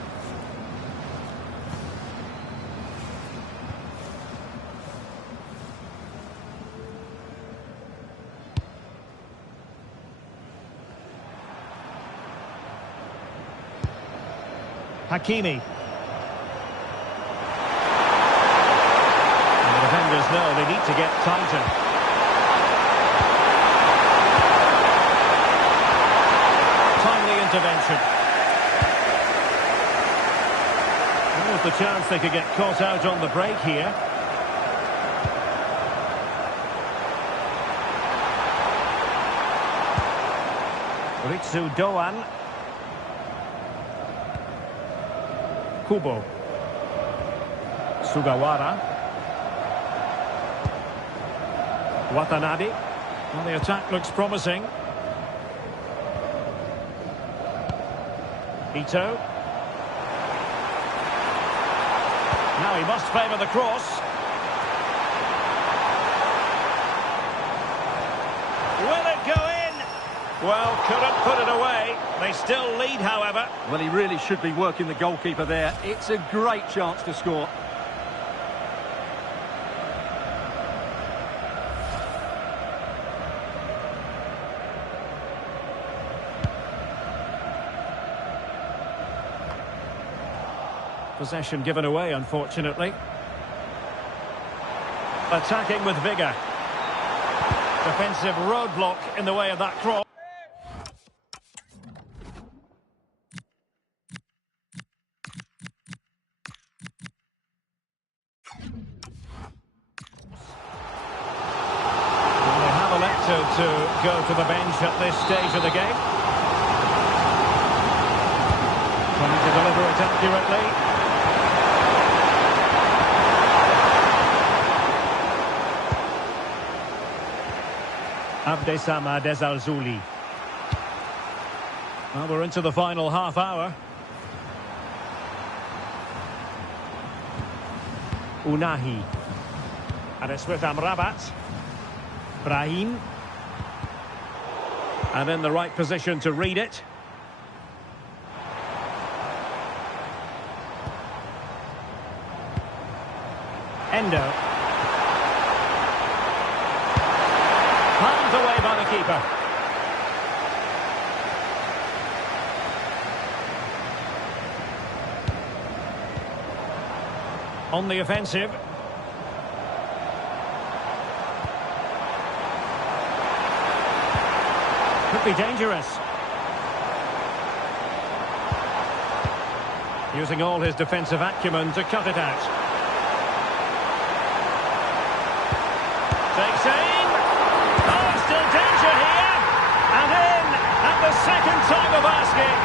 Hakimi. And the defenders know they need to get tighter. Timely intervention. There was the chance they could get caught out on the break here. Ritsu Doan. Kubo. Sugawara. Watanabe. Well, the attack looks promising. Ito. Now he must favour the cross. Will it go in? Well, couldn't put it away. They still lead, however. Well, he really should be working the goalkeeper there. It's a great chance to score. Possession given away, unfortunately. Attacking with vigour. Defensive roadblock in the way of that cross. To go to the bench at this stage of the game. Trying to deliver it accurately. Abdesama Desarzuli. Well, we're into the final half hour. Unahi. And it's with Amrabat. Brahim. And in the right position to read it. Endo. Palmed away by the keeper. On the offensive. Could be dangerous. Using all his defensive acumen to cut it out. Takes aim. Oh, still danger here. And in at the second time of asking.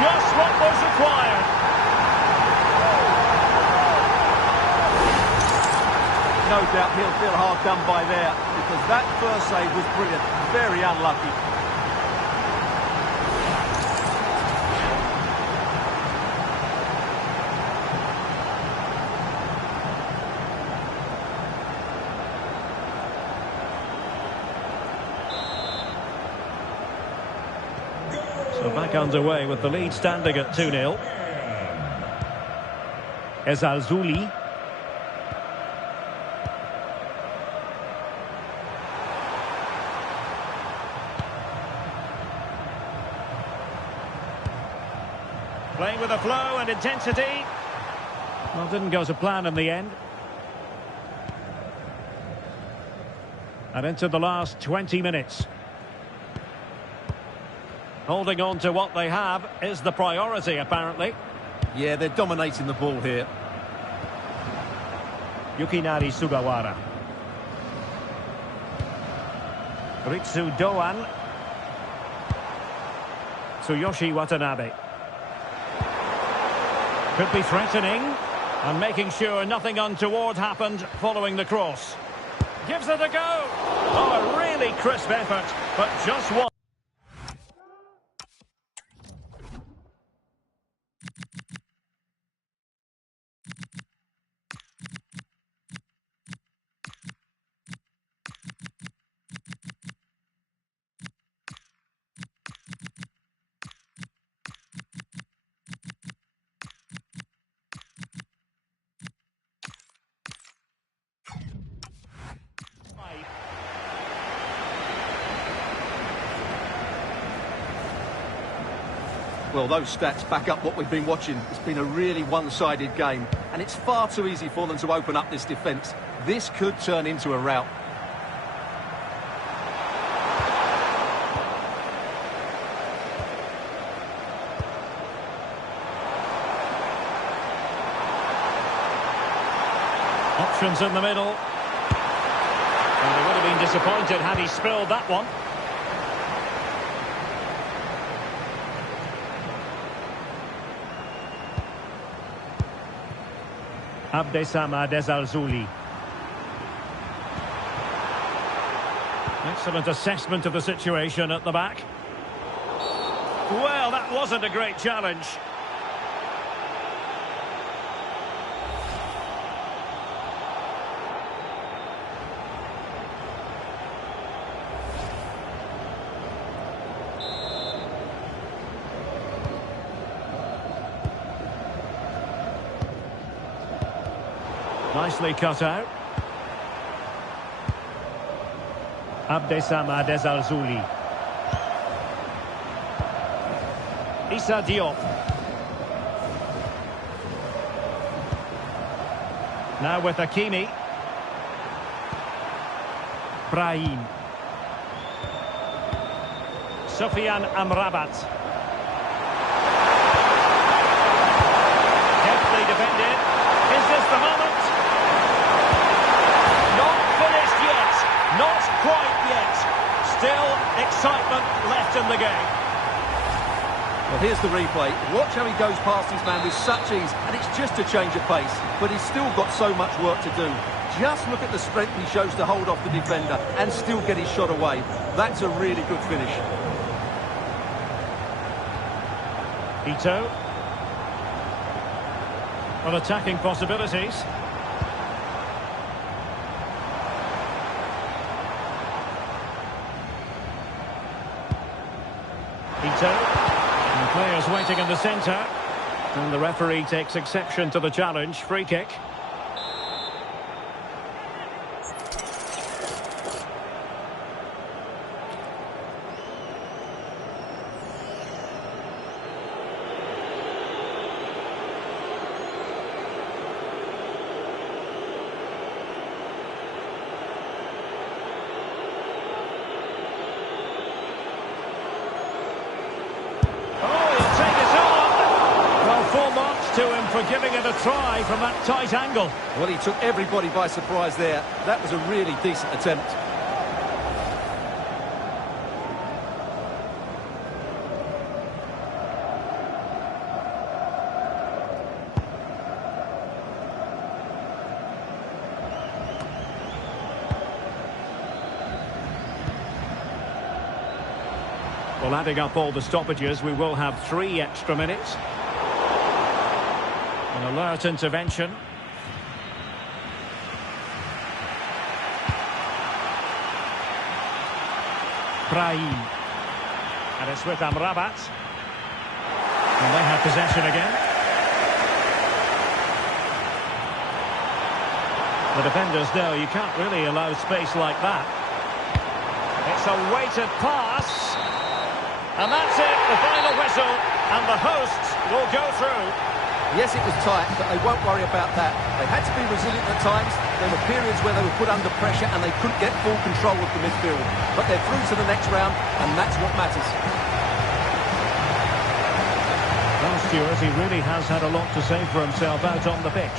Just what was required. no doubt he'll feel hard done by there, because that first save was brilliant. Very unlucky. So back underway with the lead standing at 2-0. Ezalzouli. Playing with a flow and intensity. Well, didn't go to plan in the end. And into the last 20 minutes. Holding on to what they have is the priority, apparently. Yeah, they're dominating the ball here. Yukinari Sugawara. Ritsu Doan. Tsuyoshi Watanabe. Could be threatening. And making sure nothing untoward happened following the cross. Gives it a go. Oh, a really crisp effort, but just one. Well, those stats back up what we've been watching. It's been a really one-sided game, and it's far too easy for them to open up this defence. This could turn into a rout. Options in the middle. And they would have been disappointed had he spilled that one. Abdesamad Ezalzouli. Excellent assessment of the situation at the back. Well, that wasn't a great challenge. Nicely cut out. Abdesamad Ezalzouli. Issa Diop. Now with Hakimi. Brahim. Sofiane Amrabat. Deftly defended. Is this the moment? Not quite yet. Still excitement left in the game. Well, here's the replay. Watch how he goes past his man with such ease, and it's just a change of pace. But he's still got so much work to do. Just look at the strength he shows to hold off the defender and still get his shot away. That's a really good finish. Ito. Well, attacking possibilities. And players waiting in the centre. And the referee takes exception to the challenge. Free kick. To him for giving it a try from that tight angle. Well, he took everybody by surprise there. That was a really decent attempt. Well, adding up all the stoppages, we will have 3 extra minutes. An alert intervention. Prahi. And it's with Amrabat. And they have possession again. The defenders know you can't really allow space like that. It's a weighted pass. And that's it, the final whistle. And the hosts will go through. Yes, it was tight, but they won't worry about that. They had to be resilient at times. There were periods where they were put under pressure and they couldn't get full control of the midfield. But they're through to the next round, and that's what matters. Well, Stuart, he really has had a lot to say for himself out on the pitch.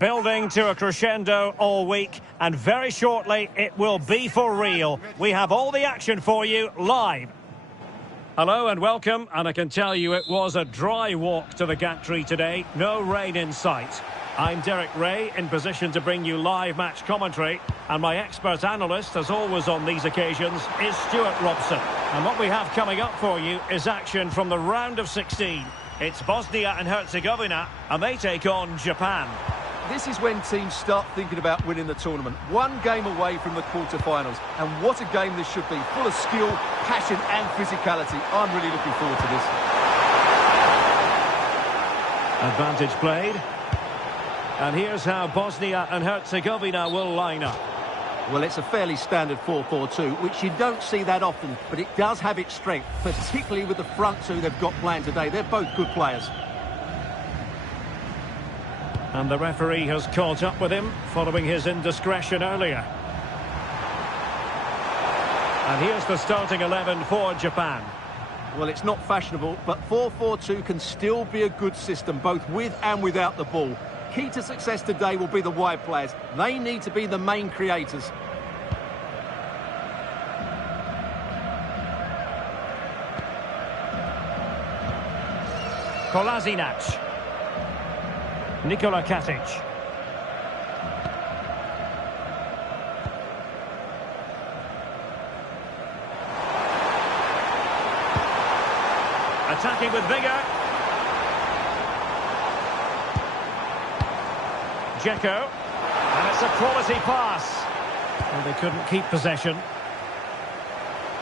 Building to a crescendo all week, and very shortly it will be for real. We have all the action for you live. Hello and welcome, and I can tell you it was a dry walk to the gantry today. No rain in sight. I'm Derek Ray, in position to bring you live match commentary, and my expert analyst, as always on these occasions, is Stuart Robson. And what we have coming up for you is action from the round of 16. It's Bosnia and Herzegovina, and they take on Japan. This is when teams start thinking about winning the tournament. One game away from the quarter-finals. And what a game this should be. Full of skill, passion and physicality. I'm really looking forward to this. Advantage played. And here's how Bosnia and Herzegovina will line up. Well, it's a fairly standard 4-4-2, which you don't see that often, but it does have its strength, particularly with the front two they've got playing today. They're both good players. And the referee has caught up with him following his indiscretion earlier. And here's the starting 11 for Japan. Well, it's not fashionable, but 4-4-2 can still be a good system, both with and without the ball. Key to success today will be the wide players. They need to be the main creators. Kolasinac. Nikola Katic. Attacking with vigour. Dzeko. And it's a quality pass. Well, they couldn't keep possession.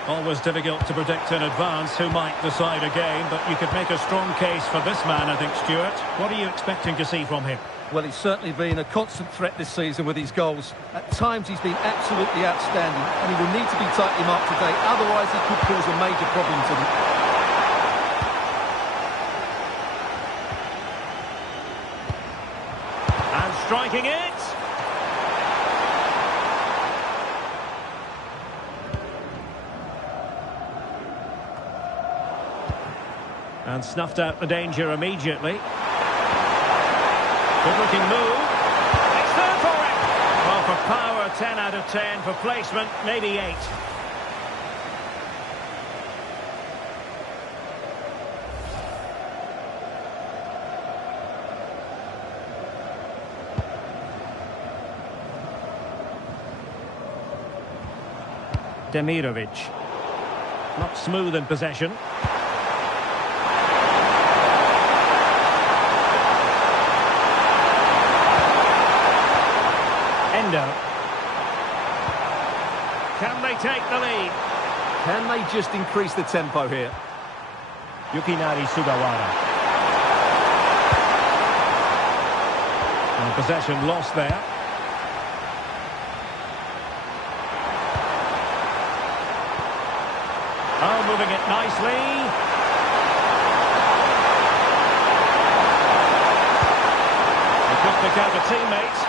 Always difficult to predict in advance who might decide a game, but you could make a strong case for this man, I think, Stuart. What are you expecting to see from him? Well, he's certainly been a constant threat this season with his goals. At times he's been absolutely outstanding, and he will need to be tightly marked today, otherwise he could cause a major problem to them. And striking taking it. And snuffed out the danger immediately. Good looking move. It's there for him. Well, for power, 10 out of 10. For placement, maybe 8. Demirovic. Not smooth in possession. Endo. Can they take the lead? Can they just increase the tempo here? Yukinari Sugawara. And possession lost there. Oh, moving it nicely. He could pick out a teammate.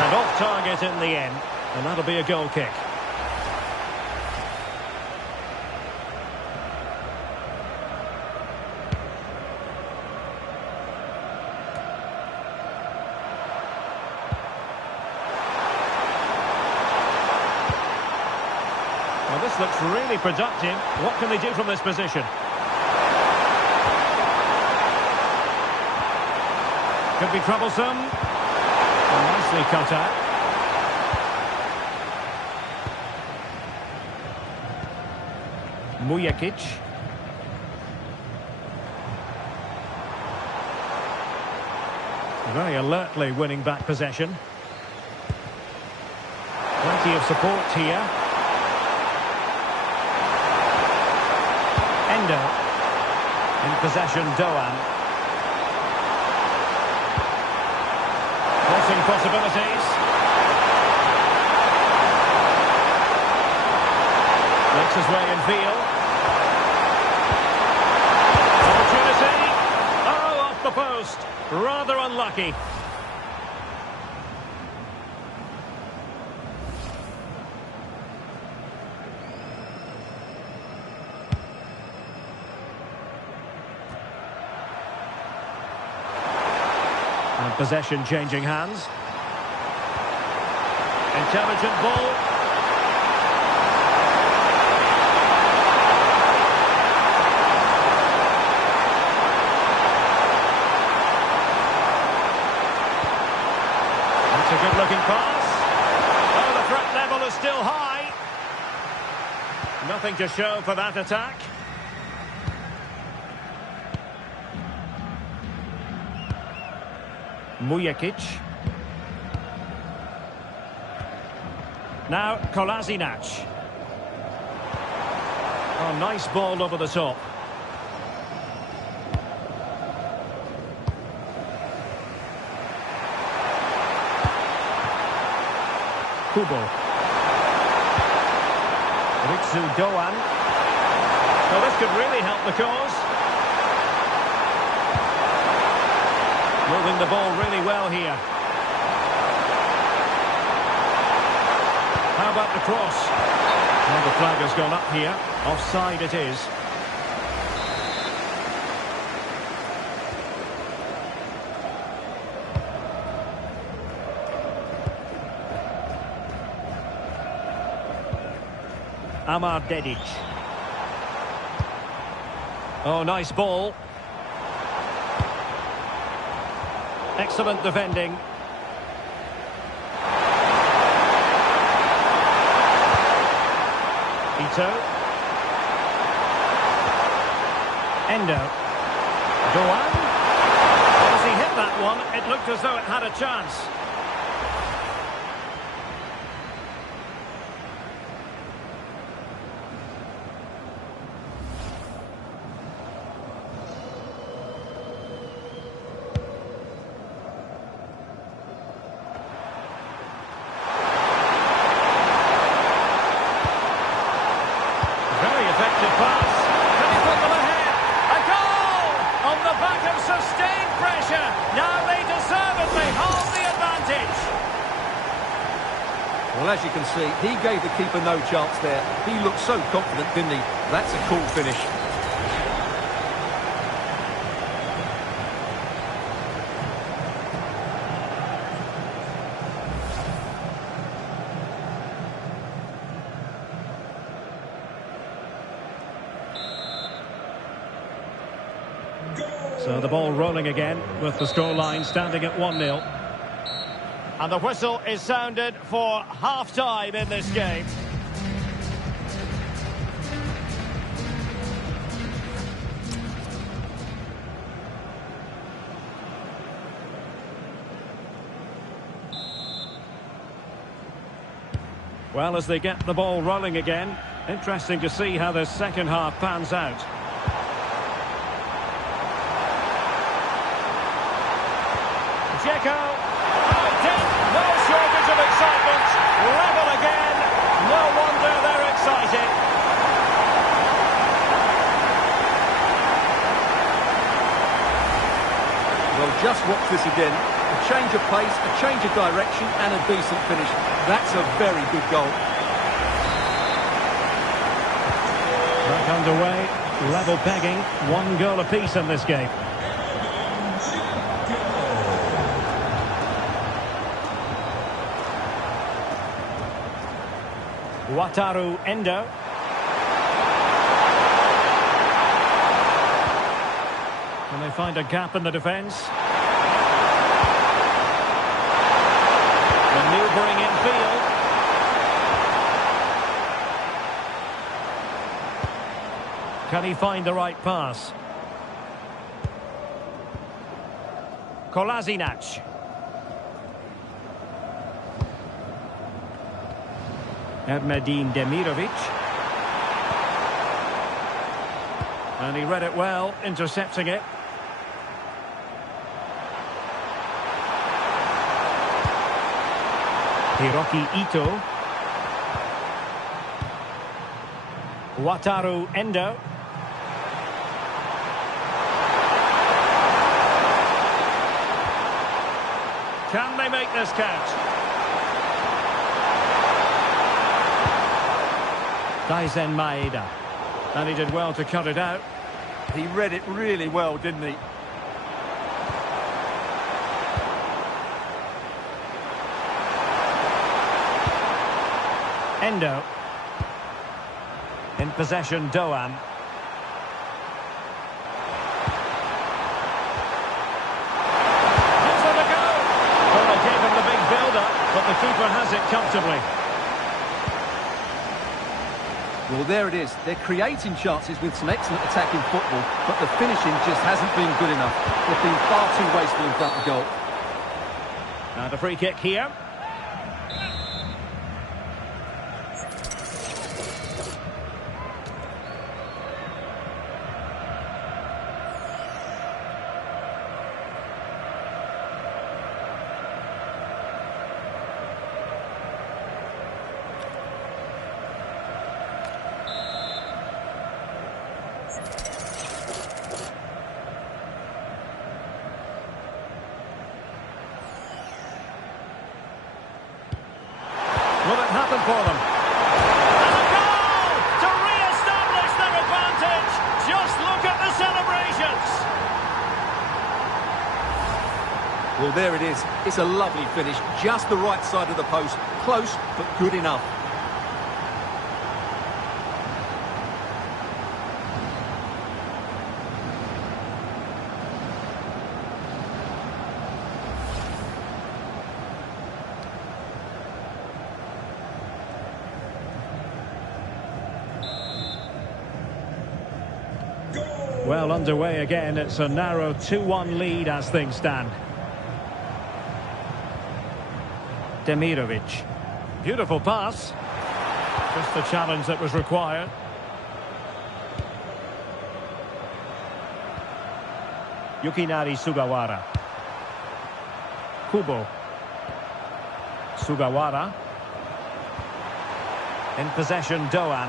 And off target in the end. And that'll be a goal kick. Well, this looks really productive. What can they do from this position? Could be troublesome. Well, nicely cut out. Mujakic. Very alertly winning back possession. Plenty of support here. Endo. In possession, Doan. Crossing possibilities. Makes his way in field. Opportunity. Oh, off the post. Rather unlucky. And possession changing hands. Intelligent ball. That's a good looking pass. Oh, the threat level is still high. Nothing to show for that attack. Mujakic. Now Kolasinac. Oh, nice ball over the top. Kubo. Ritsu Doan. Well, this could really help the cause. Moving the ball really well here. How about the cross? Well, the flag has gone up here. Offside it is. Amar Dedic. Oh, nice ball. Excellent defending. Ito. Endo. Doan. As he hit that one, it looked as though it had a chance. Effective pass. Can he put them ahead? A goal! On sustained pressure. Now they deservedly hold the advantage. Well, as you can see, he gave the keeper no chance there. He looked so confident, didn't he? That's a cool finish. So the ball rolling again with the scoreline standing at 1-0. And the whistle is sounded for half-time in this game. Well, as they get the ball rolling again, interesting to see how the second half pans out. Dzeko, no shortage of excitement, level again, no wonder they're excited. Well, just watch this again. A change of pace, a change of direction and a decent finish. That's a very good goal. Back underway, level pegging, 1 goal apiece in this game. Wataru Endo. Can they find a gap in the defence? Manoeuvring in field. Can he find the right pass? Kolasinac. Ermedin Demirovic. And he read it well, intercepting it. Hiroki Ito. Wataru Endo. Can they make this count? Daisen Maeda. And he did well to cut it out. He read it really well, didn't he? Endo. In possession, Doan. Into the goal! Well, they gave him the big build-up, but the keeper has it comfortably. Well, there it is. They're creating chances with some excellent attacking football, but the finishing just hasn't been good enough. They've been far too wasteful in front of goal. And a free kick here. Will it happen for them? And a goal to re-establish their advantage. Just look at the celebrations. Well, there it is. It's a lovely finish. Just the right side of the post. Close, but good enough. Well, underway again. It's a narrow 2-1 lead as things stand. Demirovic. Beautiful pass. Just the challenge that was required. Yukinari Sugawara. Kubo. Sugawara. In possession, Doan.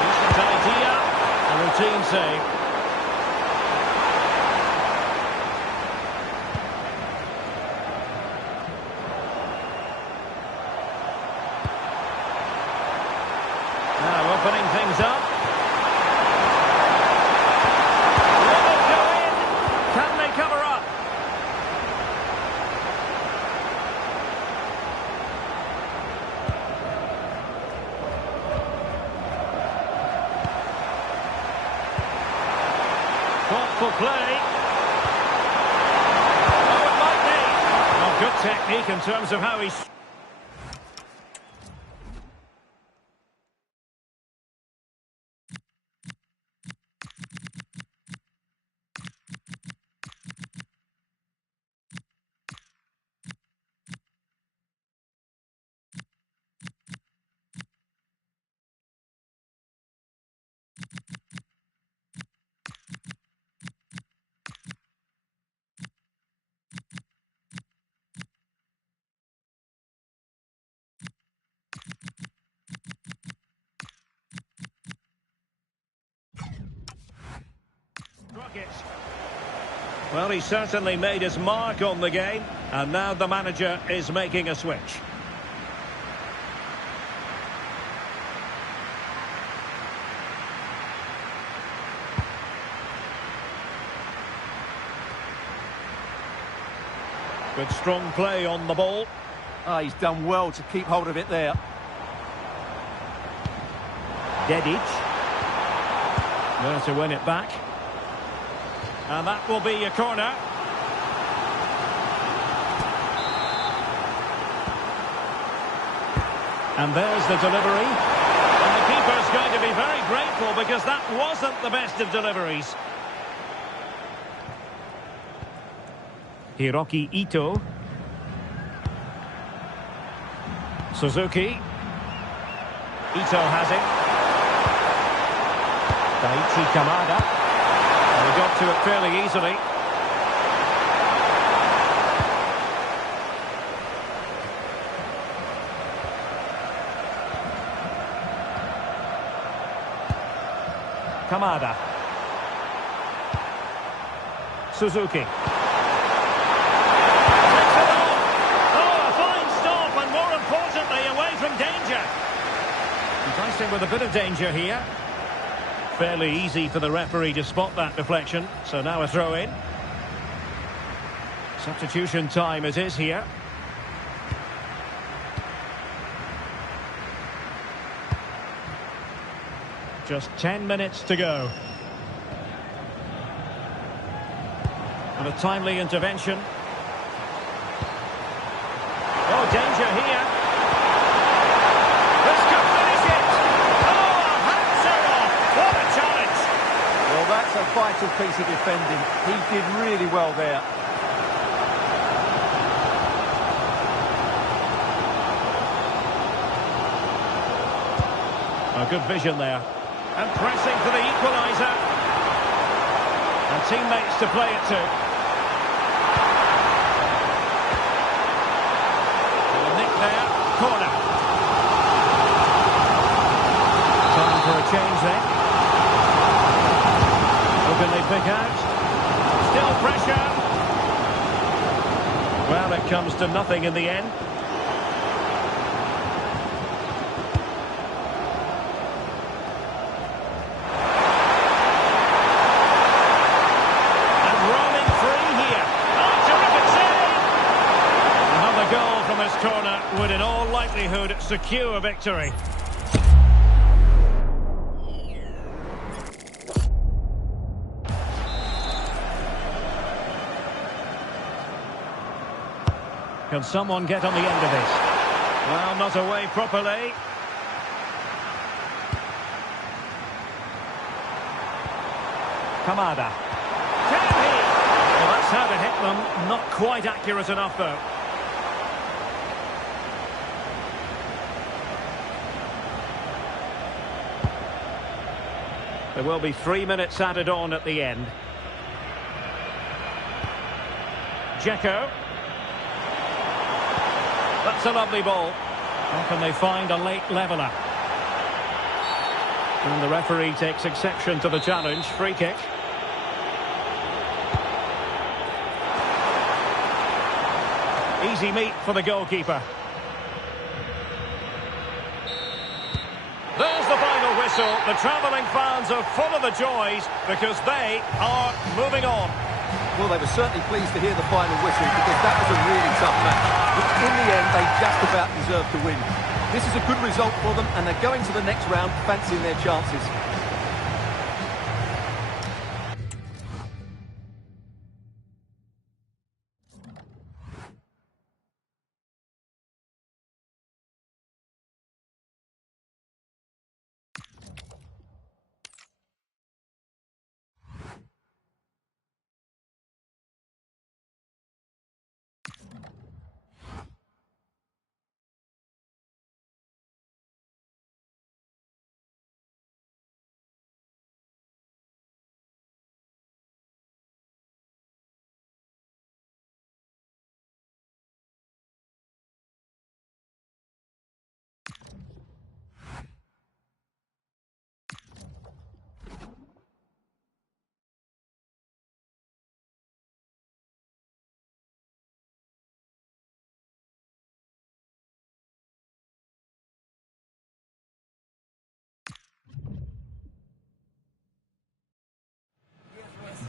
Decent idea. A routine save. Thoughtful play. Oh, it might be. Well, good technique in terms of how he's... Well, he certainly made his mark on the game, and now the manager is making a switch. Good strong play on the ball. Oh, he's done well to keep hold of it there. Dedic. There to win it back. And that will be a corner. And there's the delivery. And the keeper's going to be very grateful because that wasn't the best of deliveries. Hiroki Ito. Suzuki. Ito has it. Daichi Kamada. And he got to it fairly easily. Kamada. Suzuki. Enticing with a bit of danger here. Fairly easy for the referee to spot that deflection. So now a throw in. Substitution time it is here. Just 10 minutes to go. And a timely intervention. Oh, danger here. That's a vital piece of defending. He did really well there. A good vision there. And pressing for the equaliser. And teammates to play it to. And a nick there. Corner. Time for a change then. Can they pick out? Still pressure. Well, it comes to nothing in the end. And roaming free here. Oh, terrific save! Another goal from this corner would in all likelihood secure victory. Can someone get on the end of this? Well, not away properly. Kamada. Can he? Well, that's how to hit them. Not quite accurate enough, though. There will be 3 minutes added on at the end. Dzeko. That's a lovely ball. How can they find a late leveller? And the referee takes exception to the challenge. Free kick. Easy meet for the goalkeeper. There's the final whistle. The travelling fans are full of the joys because they are moving on. Well, they were certainly pleased to hear the final whistle because that was a really tough match. But in the end, they just about deserved to win. This is a good result for them, and they're going to the next round fancying their chances.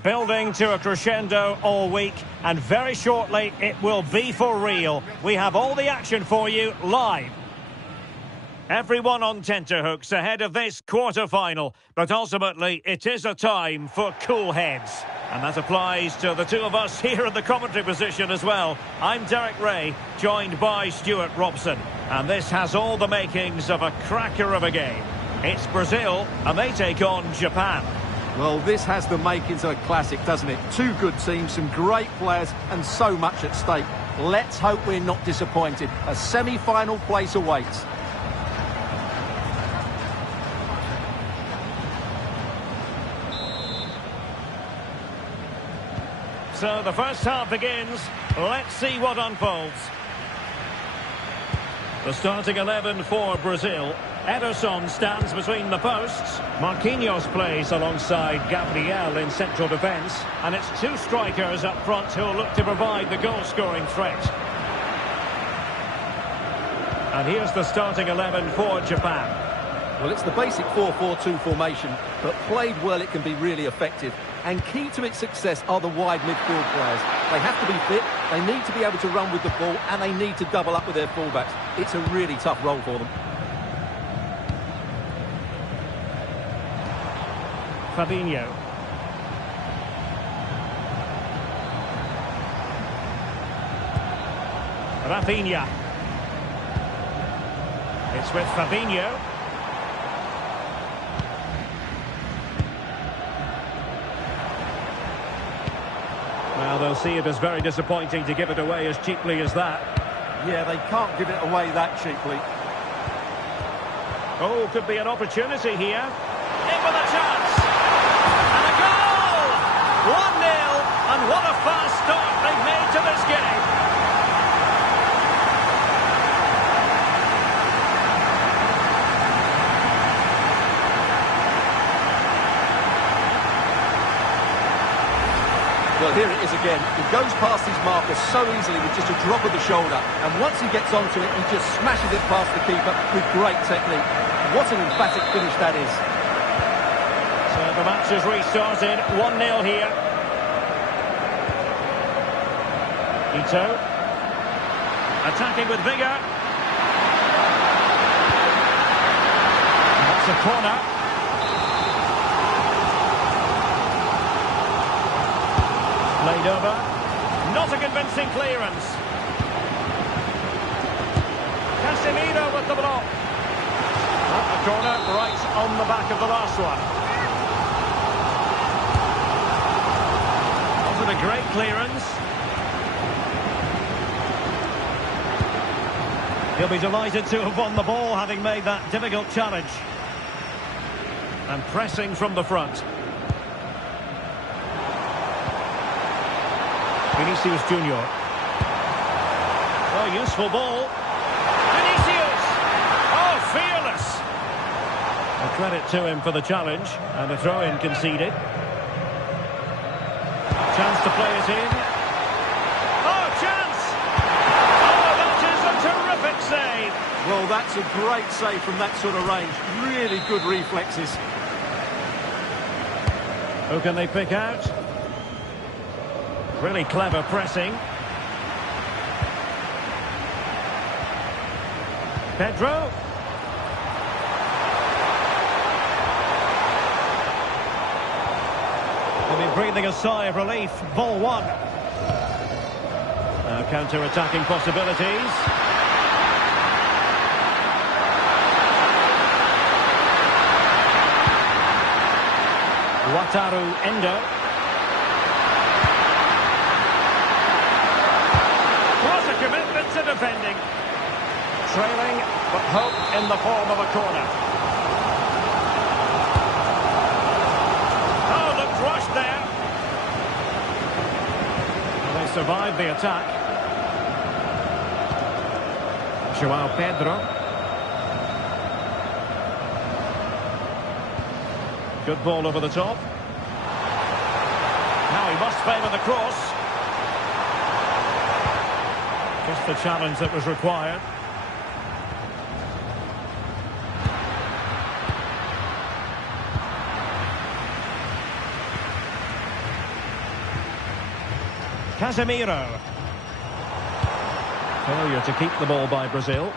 Building to a crescendo all week, and very shortly it will be for real. We have all the action for you live. Everyone on tenterhooks ahead of this quarter-final, but ultimately it is a time for cool heads. And that applies to the two of us here in the commentary position as well. I'm Derek Ray, joined by Stuart Robson. And this has all the makings of a cracker of a game. It's Brazil, and they take on Japan. Well, this has the makings of a classic, doesn't it? Two good teams, some great players, and so much at stake. Let's hope we're not disappointed. A semi-final place awaits. So the first half begins. Let's see what unfolds. The starting 11 for Brazil. Ederson stands between the posts. Marquinhos plays alongside Gabriel in central defence. And it's two strikers up front who'll look to provide the goal-scoring threat. And here's the starting 11 for Japan. Well, it's the basic 4-4-2 formation, but played well it can be really effective. And key to its success are the wide midfield players. They have to be fit, they need to be able to run with the ball, and they need to double up with their fullbacks. It's a really tough role for them. Fabinho. Rafinha. It's with Fabinho. Well, they'll see it as very disappointing to give it away as cheaply as that. Yeah, they can't give it away that cheaply. Oh, could be an opportunity here. In with a chance. And a goal! 1-0, and what a fast start they've made to this game. Well, here it is again. He goes past his marker so easily with just a drop of the shoulder. And once he gets onto it, he just smashes it past the keeper with great technique. What an emphatic finish that is. So the match has restarted. 1-0 here. Ito. Attacking with vigour. That's a corner. Played over. Not a convincing clearance. Casemiro with the block. A corner right on the back of the last one. Wasn't a great clearance. He'll be delighted to have won the ball, having made that difficult challenge. And pressing from the front. Vinicius Junior. Oh, useful ball. Vinicius! Oh, fearless! A credit to him for the challenge, and a throw-in conceded. Chance to play it in. Oh, chance! Oh, that is a terrific save! Well, that's a great save from that sort of range. Really good reflexes. Who can they pick out? Really clever pressing. Pedro. They'll be breathing a sigh of relief. Ball one. Now counter-attacking possibilities. Wataru Endo. What a commitment to defending. Trailing, but hope in the form of a corner. Oh, looked rushed there. Well, they survived the attack. João Pedro. Good ball over the top. Now he must favour the cross. Just the challenge that was required. Casemiro. Failure to keep the ball by Brazil.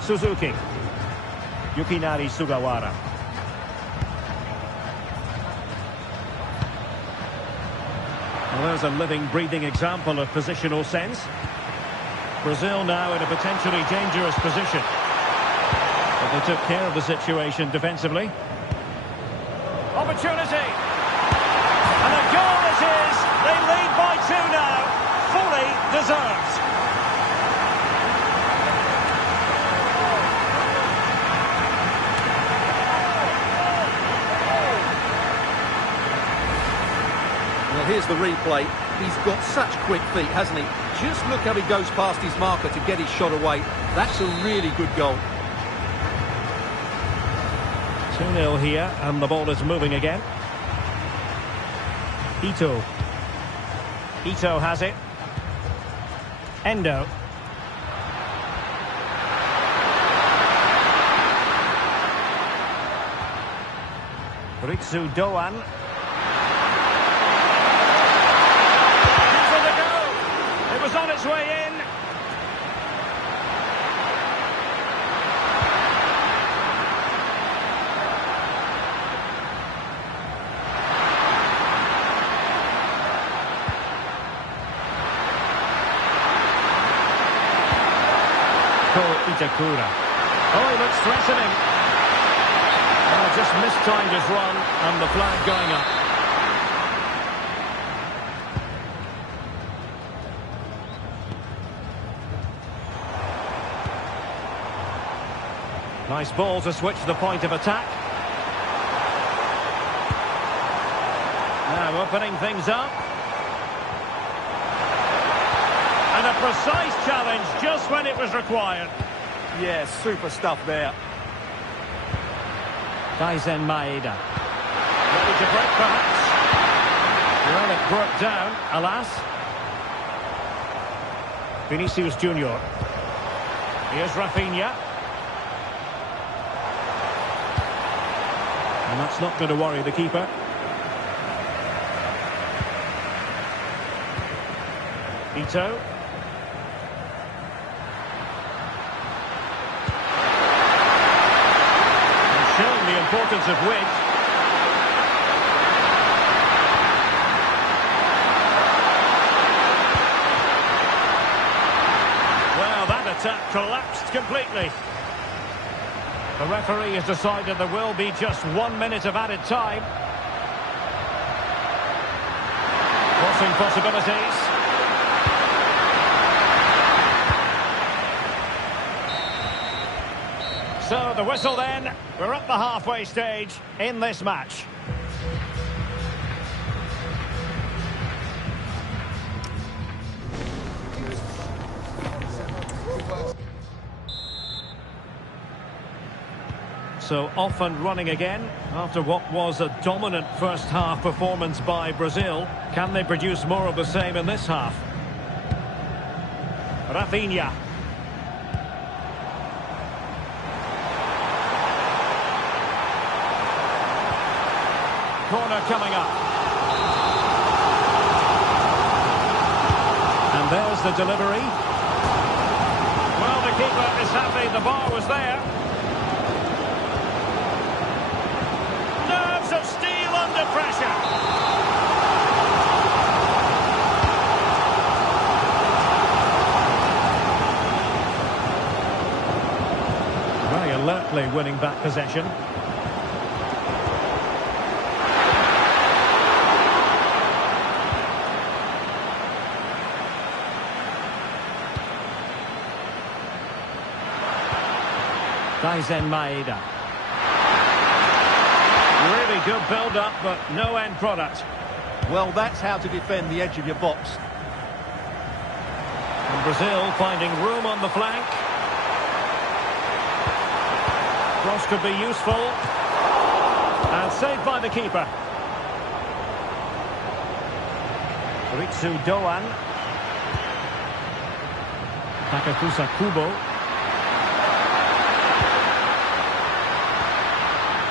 Suzuki. Yukinari Sugawara. Well, there's a living, breathing example of positional sense. Brazil now in a potentially dangerous position. But they took care of the situation defensively. Opportunity! And a goal it is! They lead by 2 now. Fully deserved. Well, here's the replay. He's got such quick feet, hasn't he? Just look how he goes past his marker to get his shot away. That's a really good goal. 2-0 here, and the ball is moving again. Ito. Ito has it. Endo. Ritsu Doan. It was on its way in. Itakura. Oh, he looks threatening. Oh, just mistimed his run, and the flag going up. Nice ball to switch the point of attack. Now opening things up. And a precise challenge just when it was required. Yeah, super stuff there. Daisen Maeda. Looking to break perhaps. Well, it broke down, alas. Vinicius Junior. Here's Rafinha. And that's not going to worry the keeper. Ito. And showing the importance of width. Well, that attack collapsed completely. The referee has decided there will be just 1 minute of added time. Crossing possibilities. So the whistle then. We're at the halfway stage in this match. So off and running again after what was a dominant first half performance by Brazil. Can they produce more of the same in this half? Rafinha. Corner coming up. And there's the delivery. Well, the keeper is happy the bar was there. Nerves of steel under pressure. Very alertly winning back possession. Daisen Maeda. Really good build-up, but no end product. Well, that's how to defend the edge of your box. And Brazil finding room on the flank. Cross could be useful. And saved by the keeper. Ritsu Doan. Takafusa Kubo.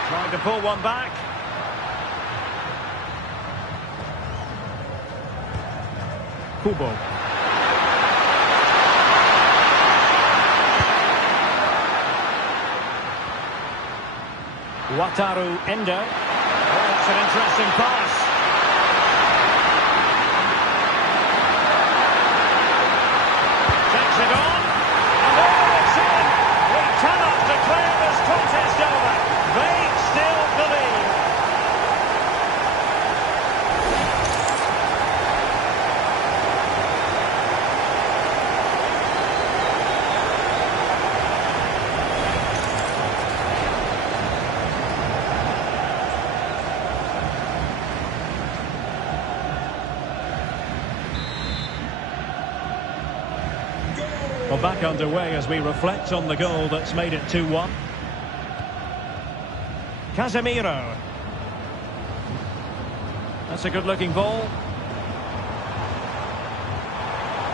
Trying to pull one back. Kubo. Wataru Endo. Oh, that's an interesting pass. Takes it on. And oh, it's in. We cannot declare this contest over. They still believe. Well, back underway as we reflect on the goal that's made it 2-1. Casemiro. That's a good-looking ball.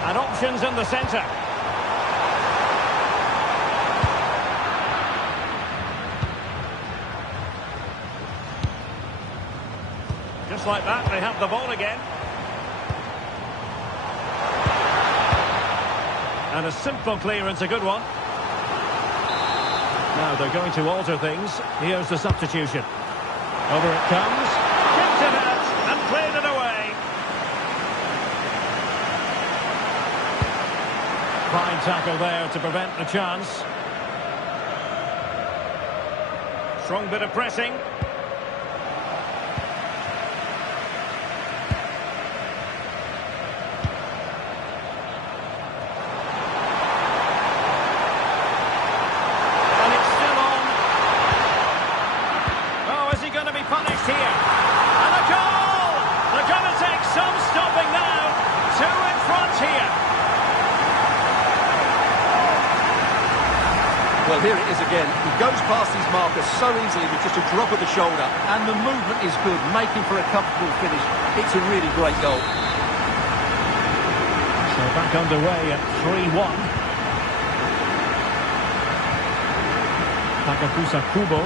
And options in the centre. Just like that, they have the ball again. And a simple clearance, a good one. Now they're going to alter things. Here's the substitution. Over it comes. Kicked it out and played it away. Fine tackle there to prevent the chance. Strong bit of pressing. Punished here. And a goal! They're going to take some stopping now. Two in front here. Well, here it is again. He goes past his marker so easily with just a drop of the shoulder. And the movement is good, making for a comfortable finish. It's a really great goal. So back underway at 3-1. Takafusa Kubo.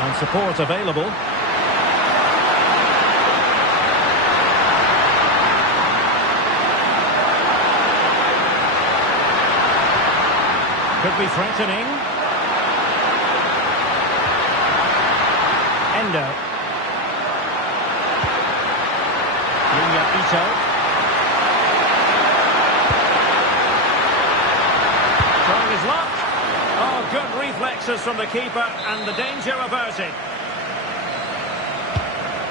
And support available. Could be threatening. Endo. Yunya Ito. Trying his luck. Oh, good reflexes from the keeper and the danger averted.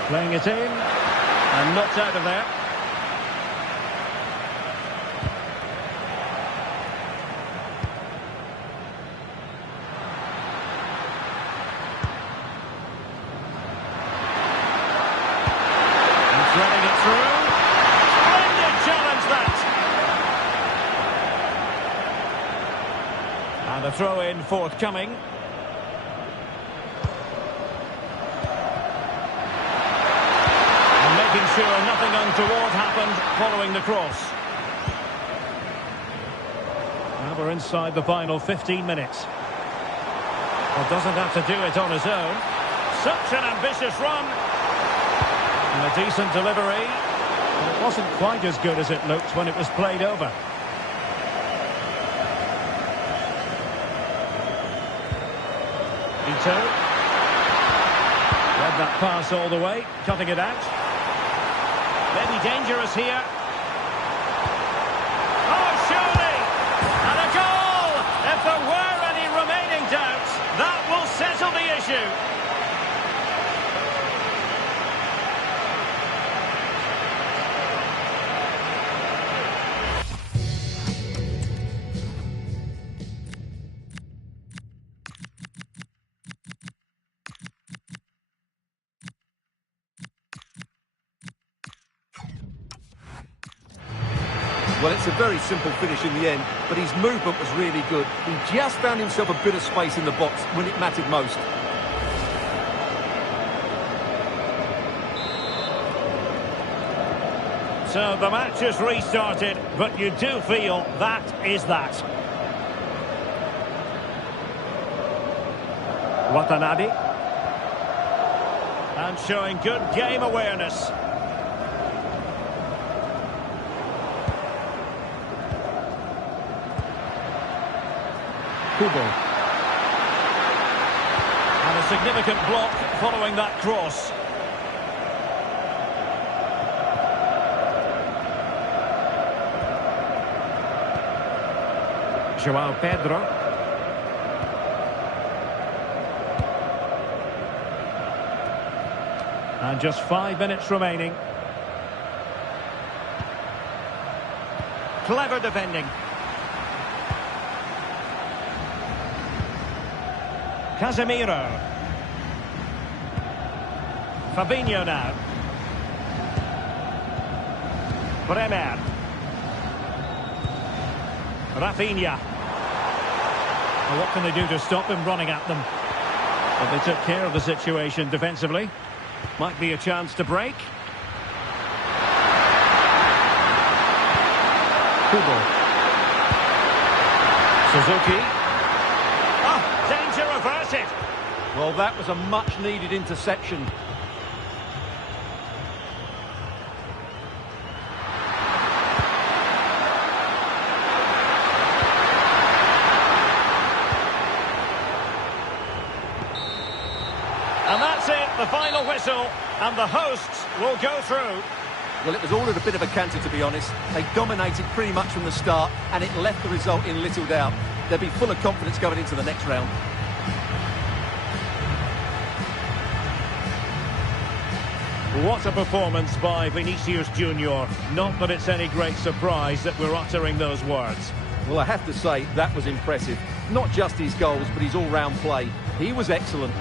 Playing it in and knocked out of there. And threading it through. Splendid challenge that. And a throw-in forthcoming. And making sure nothing untoward happened following the cross. Now we're inside the final 15 minutes. Well, doesn't have to do it on his own. Such an ambitious run. And a decent delivery. But it wasn't quite as good as it looked when it was played over. Ito. Read that pass all the way, cutting it out. Maybe dangerous here. Oh, surely! And a goal! If there were any remaining doubts, that will settle the issue. Well, it's a very simple finish in the end, but his movement was really good. He just found himself a bit of space in the box when it mattered most. So the match has restarted, but you do feel that is that. Watanabe. And showing good game awareness. Kubo. And a significant block following that cross. Joao Pedro. And just 5 minutes remaining. Clever defending. Casemiro. Fabinho now. Bremer. Rafinha. Well, what can they do to stop him running at them? But they took care of the situation defensively. Might be a chance to break. Kubo. Suzuki. Oh, danger averted. Well, that was a much-needed interception. And that's it, the final whistle, and the hosts will go through. Well, it was all at a bit of a canter, to be honest. They dominated pretty much from the start, and it left the result in little doubt. They'll be full of confidence going into the next round. What a performance by Vinicius Junior. Not that it's any great surprise that we're uttering those words. Well, I have to say, that was impressive. Not just his goals, but his all-round play. He was excellent.